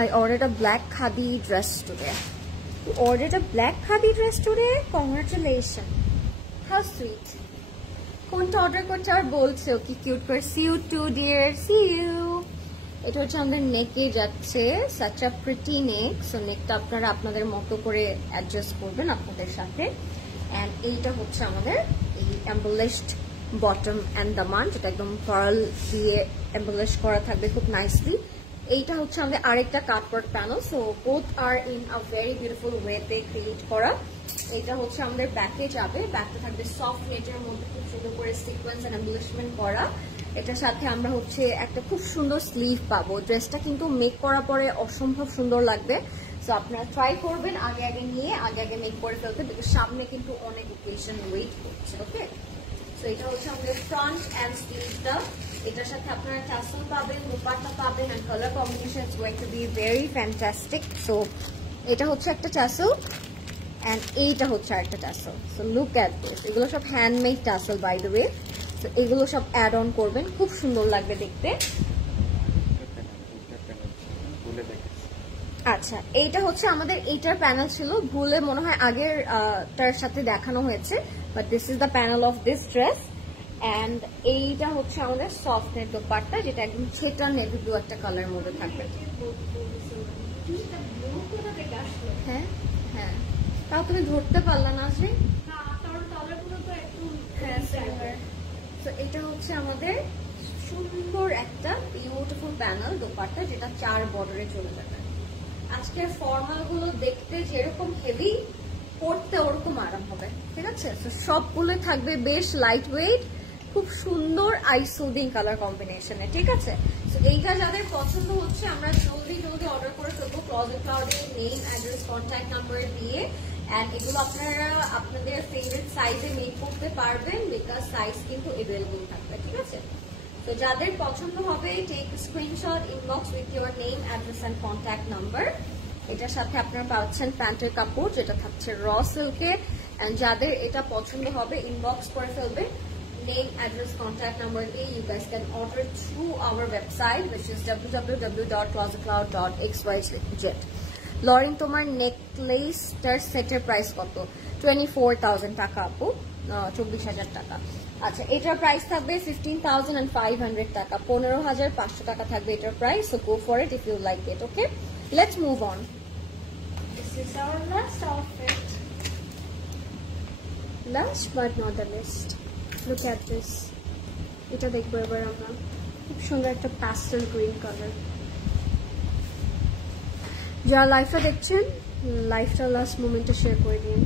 I ordered a black khadi dress today. You ordered a black khadi dress today? Congratulations. How sweet. কোনটা অর্ডার করতে আর বলছে কি কিউট করে। See you too dear, see you. এটা হচ্ছে আমাদের নেকে যাচ্ছে, such a pretty neck. So নেকটা আপনারা আপনাদের মতো করে অ্যাডজাস্ট করবেন আপনাদের সাথে। এন্ড এইটা হচ্ছে আমাদের এই এমবলিশড বটম এন্ড দামান, যেটা একদম পার্ল দিয়ে এমবলিশ করা থাকবে খুব নাইসলি। এইটা হচ্ছে আমাদের আরেকটা cutwork panel. So both are in a very beautiful ওয়েতে ক্রিয়েট করা। এটা হচ্ছে আমাদের ব্যাকে যাবে, ব্যাকটা থাকবে সফট নেটের মধ্যে খুব সুন্দর করে সিকোয়েন্স এন্ড এমবলিশমেন্ট করা। এটার সাথে আমরা হচ্ছে একটা খুব সুন্দর স্লিভ পাবো। ড্রেসটা কিন্তু মেক করার পরে অসম্ভব সুন্দর লাগবে। সো আপনারা ট্রাই করবেন আগে আগে নিয়ে আগে আগে মেক করে ফেলতে, বিকজ সামনে কিন্তু অনেক ওকেশন ওয়েট করছে। ওকে, সো এটা হচ্ছে আমাদের ফ্রন্ট এন্ড স্লিভটা। এটার সাথে আপনারা টাসেল পাবেন, দুপাট্টা পাবেন, and colour combination is going to be very fantastic. So এটা হচ্ছে একটা টাসেল, এন্ড এইটা হচ্ছে আরেকটা tassel. So look at this, এগুলো সব handmade tassel by the way. তো এগুলো সব অ্যাড অন করবেন, খুব সুন্দর লাগবে দেখতে। আচ্ছা, এইটা হচ্ছে আমাদের এইটার প্যানেল ছিল, ভুলে মনে হয় আগের টার সাথে দেখানো হয়েছে, but this is the panel of this dress. And এইটা হচ্ছে আমাদের সফট নেট দোপাট্টা, যেটা একদম ছেটা নেভি ব্লু একটা কালারের মধ্যে থাকবে। হ্যাঁ হ্যাঁ, তাও তুমি ধরতে পারলা না আসলে। এটা হচ্ছে আমাদের সুন্দর একটা বিউটিফুল প্যানেল দোপাট্টা, যেটা 4 বর্ডারে চলে যাবে। আজকের ফর্মাল গুলো দেখতে যেরকম হেভি, পরতে ওরকম আরাম হবে। ঠিক আছে, সবগুলো থাকবে বেশ লাইট ওয়েট, খুব সুন্দর আই সুদিং কালার কম্বিনেশনে। ঠিক আছে, এইটা যাদের পছন্দ হচ্ছে আমরা জলদি জলদি অর্ডার করে ফেলবো ক্লজেট ক্লাউডে নেম, অ্যাড্রেস, কন্ট্যাক্ট নাম্বার দিয়ে। এন্ড এগুলো আপনারা আপনাদের ফেভারিট সাইজে মেক করতে পারবেন, বিকজ সাইজ কিন্তু অ্যাভেলেবল থাকবে। ঠিক আছে, তো যাদের পছন্দ হবে take screenshot, inbox with your name, address and contact number. এটার সাথে আপনারা পাচ্ছেন প্যান্টের কাপড়, যেটা থাকছে র সিল্কে। এন্ড যাদের এটা পছন্দ হবে ইনবক্স করে ফেলবে name, address, contact number দিয়ে। You guys can order through our website, which is www.closetcloud.xyz. লরিন, তোমার নেকলেসটার সেটের প্রাইস কত? 24,000 টাকা আপু, 24,000 টাকা। আচ্ছা, এটার প্রাইস থাকবে 15,500 টাকা, 15,500 টাকা থাকবে এটার price. So go for it if you like it. Okay, let's move on. This is our last outfit. Last but not the least, look at this. এটা দেখবো এবার আমরা, খুব সুন্দর একটা প্যাস্টেল গ্রিন কালার। যারা লাইফটা দেখছেন, লাইফটা লাস্ট মোমেন্টে শেয়ার করে দিন।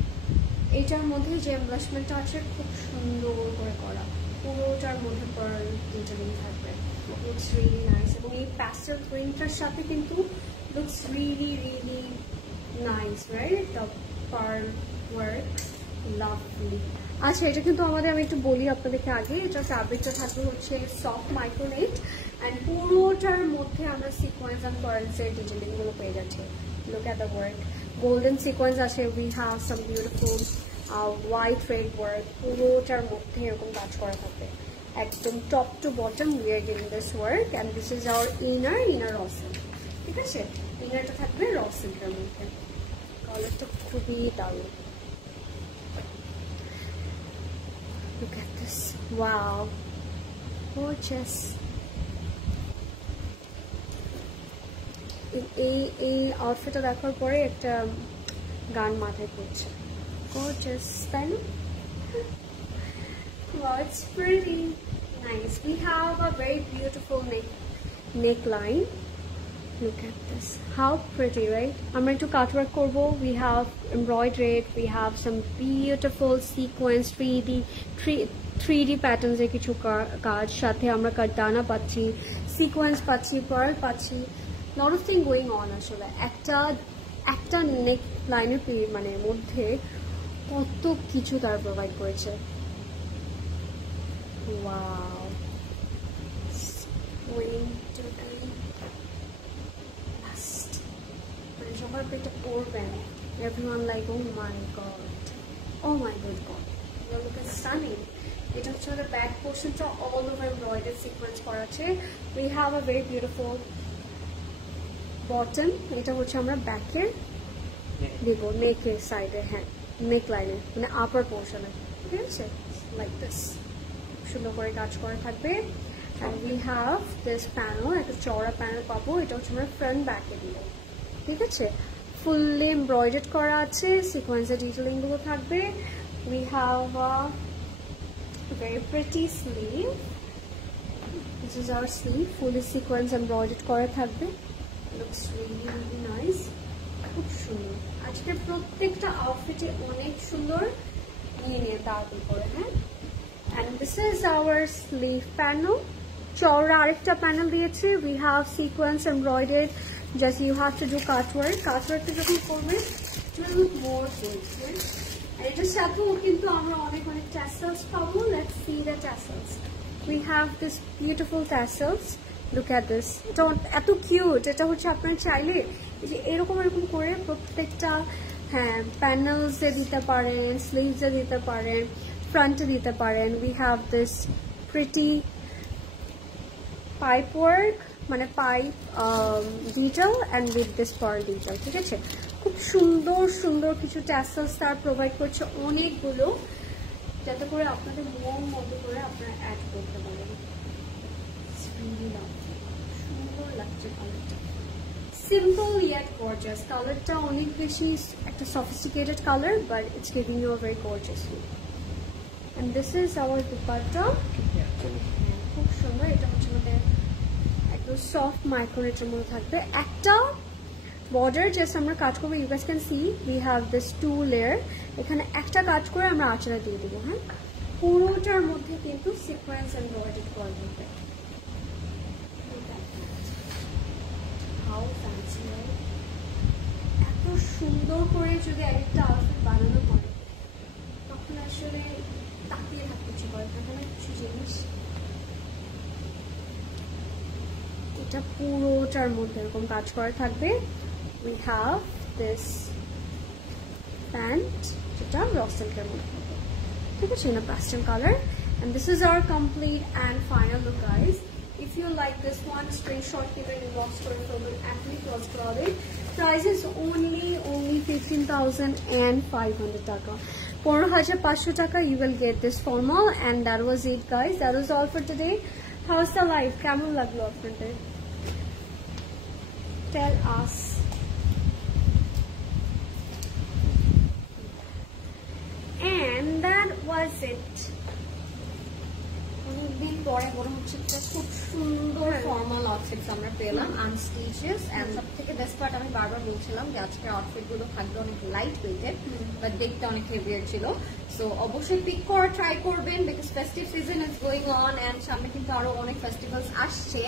এটার মধ্যে যে এমব্রাশমেন্টটা আছে খুব সুন্দর করে করা, পুরোটার মধ্যে পার্ল ডিটেইলিং থাকবে। ইটস রিয়েলি নাইস, এবং এই প্যাস্টেল গ্রিনটার সাথে কিন্তু looks really really nice, right? The pearl work lovely. আচ্ছা, এটা কিন্তু আমাদের, আমি একটু বলি আপনাদেরকে আগে, এটা ফ্যাব্রিকটা থাকবে হচ্ছে সফট মাইক্রোনেট, অ্যান্ড পুরোটার মধ্যে আমরা সিকোয়েন্স অ্যান্ড পার্লসের ডিটেইলিং গুলো পেয়ে যাচ্ছি। Look at the work, golden sequence আছে, we have some beautiful white thread work, পুরোটার মধ্যে এরকম কাজ করা থাকবে একদম top to bottom. We are giving this work, and this is our inner raw silk. ঠিক আছে, ইনারটা থাকবে র সিল্কের মধ্যে। কালারটা খুবই দারুণ। Look at this. Wow. Gorgeous. এই আউটফিটটা দেখার পরে একটা গান মাথায় পড়ছে। Gorgeous, তাই না? Wow, it's pretty nice. We have a very beautiful neckline. Look at this, how pretty, right? আমরা একটু কাটওয়ার্ক করব। We have embroidered, we have some beautiful sequence 3D patterns এর কিছু কাজ, সাথে আমরা কাটানা পাচ্ছি, সিকোয়েন্স পাচ্ছি, পার্ল পাচ্ছি, lot of thing going on। আসলে একটা নেক লাইনের মানে মধ্যে কত কিছু তারা প্রোভাইড করেছে। Wow, going to be best. মানে সবার পেটে পড়বেন, everyone like oh my god, oh my good god, you look stunning. এটা হচ্ছে আমাদের ব্যাক পোর্শনটা অল ওভার এমব্রয়ডারি সিকোয়েন্স করা আছে। We have a very beautiful bottom, এটা হচ্ছে আমরা ব্যাকের দিব, নেকের সাইডে, হ্যাঁ নেক লাইনে মানে আপার পোর্শনে, ঠিক আছে, লাইক দিস সুন্দর করে কাজ করা থাকবে। and we have this panel, একটা চওড়া প্যানেল পাবো, এটা হচ্ছে আমরা ফ্রন্ট ব্যাকে দিব, ঠিক আছে, ফুললি এমব্রয়ডার্ড করা আছে, সিকোয়েন্সের ডিটেইলিং গুলো থাকবে। we have a very pretty sleeve, this is our sleeve, fully sequence embroidered করা থাকবে, looks really really nice, খুব সুন্দর। আজকে প্রত্যেকটা আউটফিটে অনেক সুন্দর নিয়ে তাড়াতাড়ি করে, হ্যাঁ। and this is our sleeve panel, চওড়া আরেকটা প্যানেল দিয়েছে। we have sequence embroidered, just you have to do কাটওয়ার্কটা যখন করবে it will look more good, right? আর এটার সাথেও কিন্তু আমরা অনেক tassels পাবো। let's see the tassels. we have this beautiful tassels, look at this, এটা এত কিউট। এটা হচ্ছে আপনারা চাইলে এই যে এরকম করে প্রত্যেকটা, হ্যাঁ, প্যানেলসে দিতে পারেন, স্লিভসে দিতে পারেন, ফ্রন্টে দিতে পারেন। we have this pretty pipe work, মানে pipe detail and with this pearl detail, ঠিক আছে, খুব সুন্দর সুন্দর কিছু ট্যাসেলস তার প্রোভাইড করছে অনেকগুলো, যাতে করে আপনাদের মন মতো করে আপনারা অ্যাড করতে পারেন। সুন্দর লাগছে কালারটা, সিম্পল yet gorgeous, কালারটা অনেক বেশি একটা sophisticated colour, but it's giving you a very gorgeous look. and this is our dupatta, খুব সুন্দর। এটা হচ্ছে আমাদের একদম সফট মাইক্রোনেটের মধ্যে থাকবে, একটা বর্ডার জাস্ট আমরা কাজ করবো। you guys can see we have this 2 layer, এখানে একটা কাজ করে আমরা আঁচড়া দিয়ে দেবো, হ্যাঁ, পুরোটার মধ্যে কিন্তু সিকোয়েন্স এমব্রয়ডারি করা থাকবে। এত সুন্দর করে যদি একটা আউটফিট বানানো হয় তখন আসলে তাকিয়ে থাকতে ইচ্ছে করে, তখন কিছু জিনিস এটা পুরোটার মধ্যে এরকম কাজ করা থাকবে। we have this pant, যেটা raw silk-এর মধ্যে, ঠিক আছে, in a pastel color, and this is our complete and final look, guys. if you like this one, screenshot given inbox করে ফেলবেন, এখনই ক্রস করা হবে। price is only 15,500 টাকা, 15,500 টাকা you will get this formal। and that was it, guys, that was all for today. how's the life, কেমন লাগলো আপনাদের? tell us. and that was it. অনেকদিন পরে মনে হচ্ছে খুব সুন্দর ফর্মাল আউটফিটস আমরা পেলাম, আনস্টিচেস। এন্ড সব থেকে বেস্ট পার্ট, আমি বারবার বলছিলাম যে আজকের আউটফিট গুলো থাকবে অনেক লাইট ওয়েটেড, বাট দেখতে অনেক হেভিয়ার ছিল। সো অবশ্যই পিক করা ট্রাই করবেন, because festive season is going on and সামনে কিন্তু আরো অনেক ফেস্টিভ্যালস আসছে।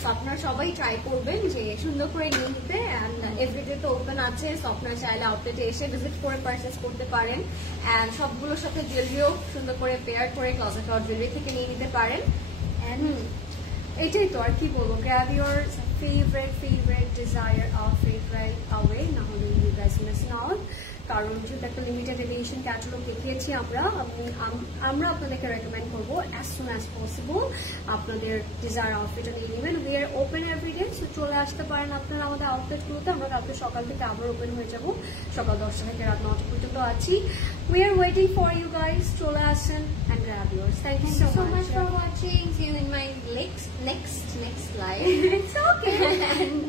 সো আপনারা সবাই ট্রাই করবেন যে সুন্দর করে নিয়ে নিতে। এন্ড এভরিডে তো ওপেন আছে, সো আপনারা চাইলে আউটলেটে এসে ভিজিট করে পারচেস করতে পারেন। এন্ড সবগুলোর সাথে জুয়েলারিও সুন্দর করে পেয়ার করে ক্লজেট অর জুয়েলারি থেকে নিয়ে নিতে পারেন। এন্ড এটাই তো আর কি বলবো, grab your favorite desire outfit right away, না হলে you guys missing out। কারণ যেহেতু একটা লিমিটেড এডিশন ক্যাটালগ দেখিয়েছি আমরা আপনাদেরকে রেকমেন্ড করবো as soon as possible আপনাদের ডিজায়ার আউটফিটটা নিয়ে নেবেন। we are open every day, so চলে আসতে পারেন আপনারা আমাদের আউটলেটগুলোতে। আমরা কালকে সকাল থেকে আবার ওপেন হয়ে যাব, সকাল 10টা থেকে রাত 9টা পর্যন্ত আছি। we are waiting for you guys, চলে আসেন and grab yours. thank you so much for watching. See you in my next live. it's okay.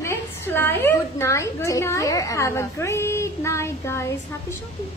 next life. Good night. Good Take night. care and Have a love. great night, guys. Happy shopping.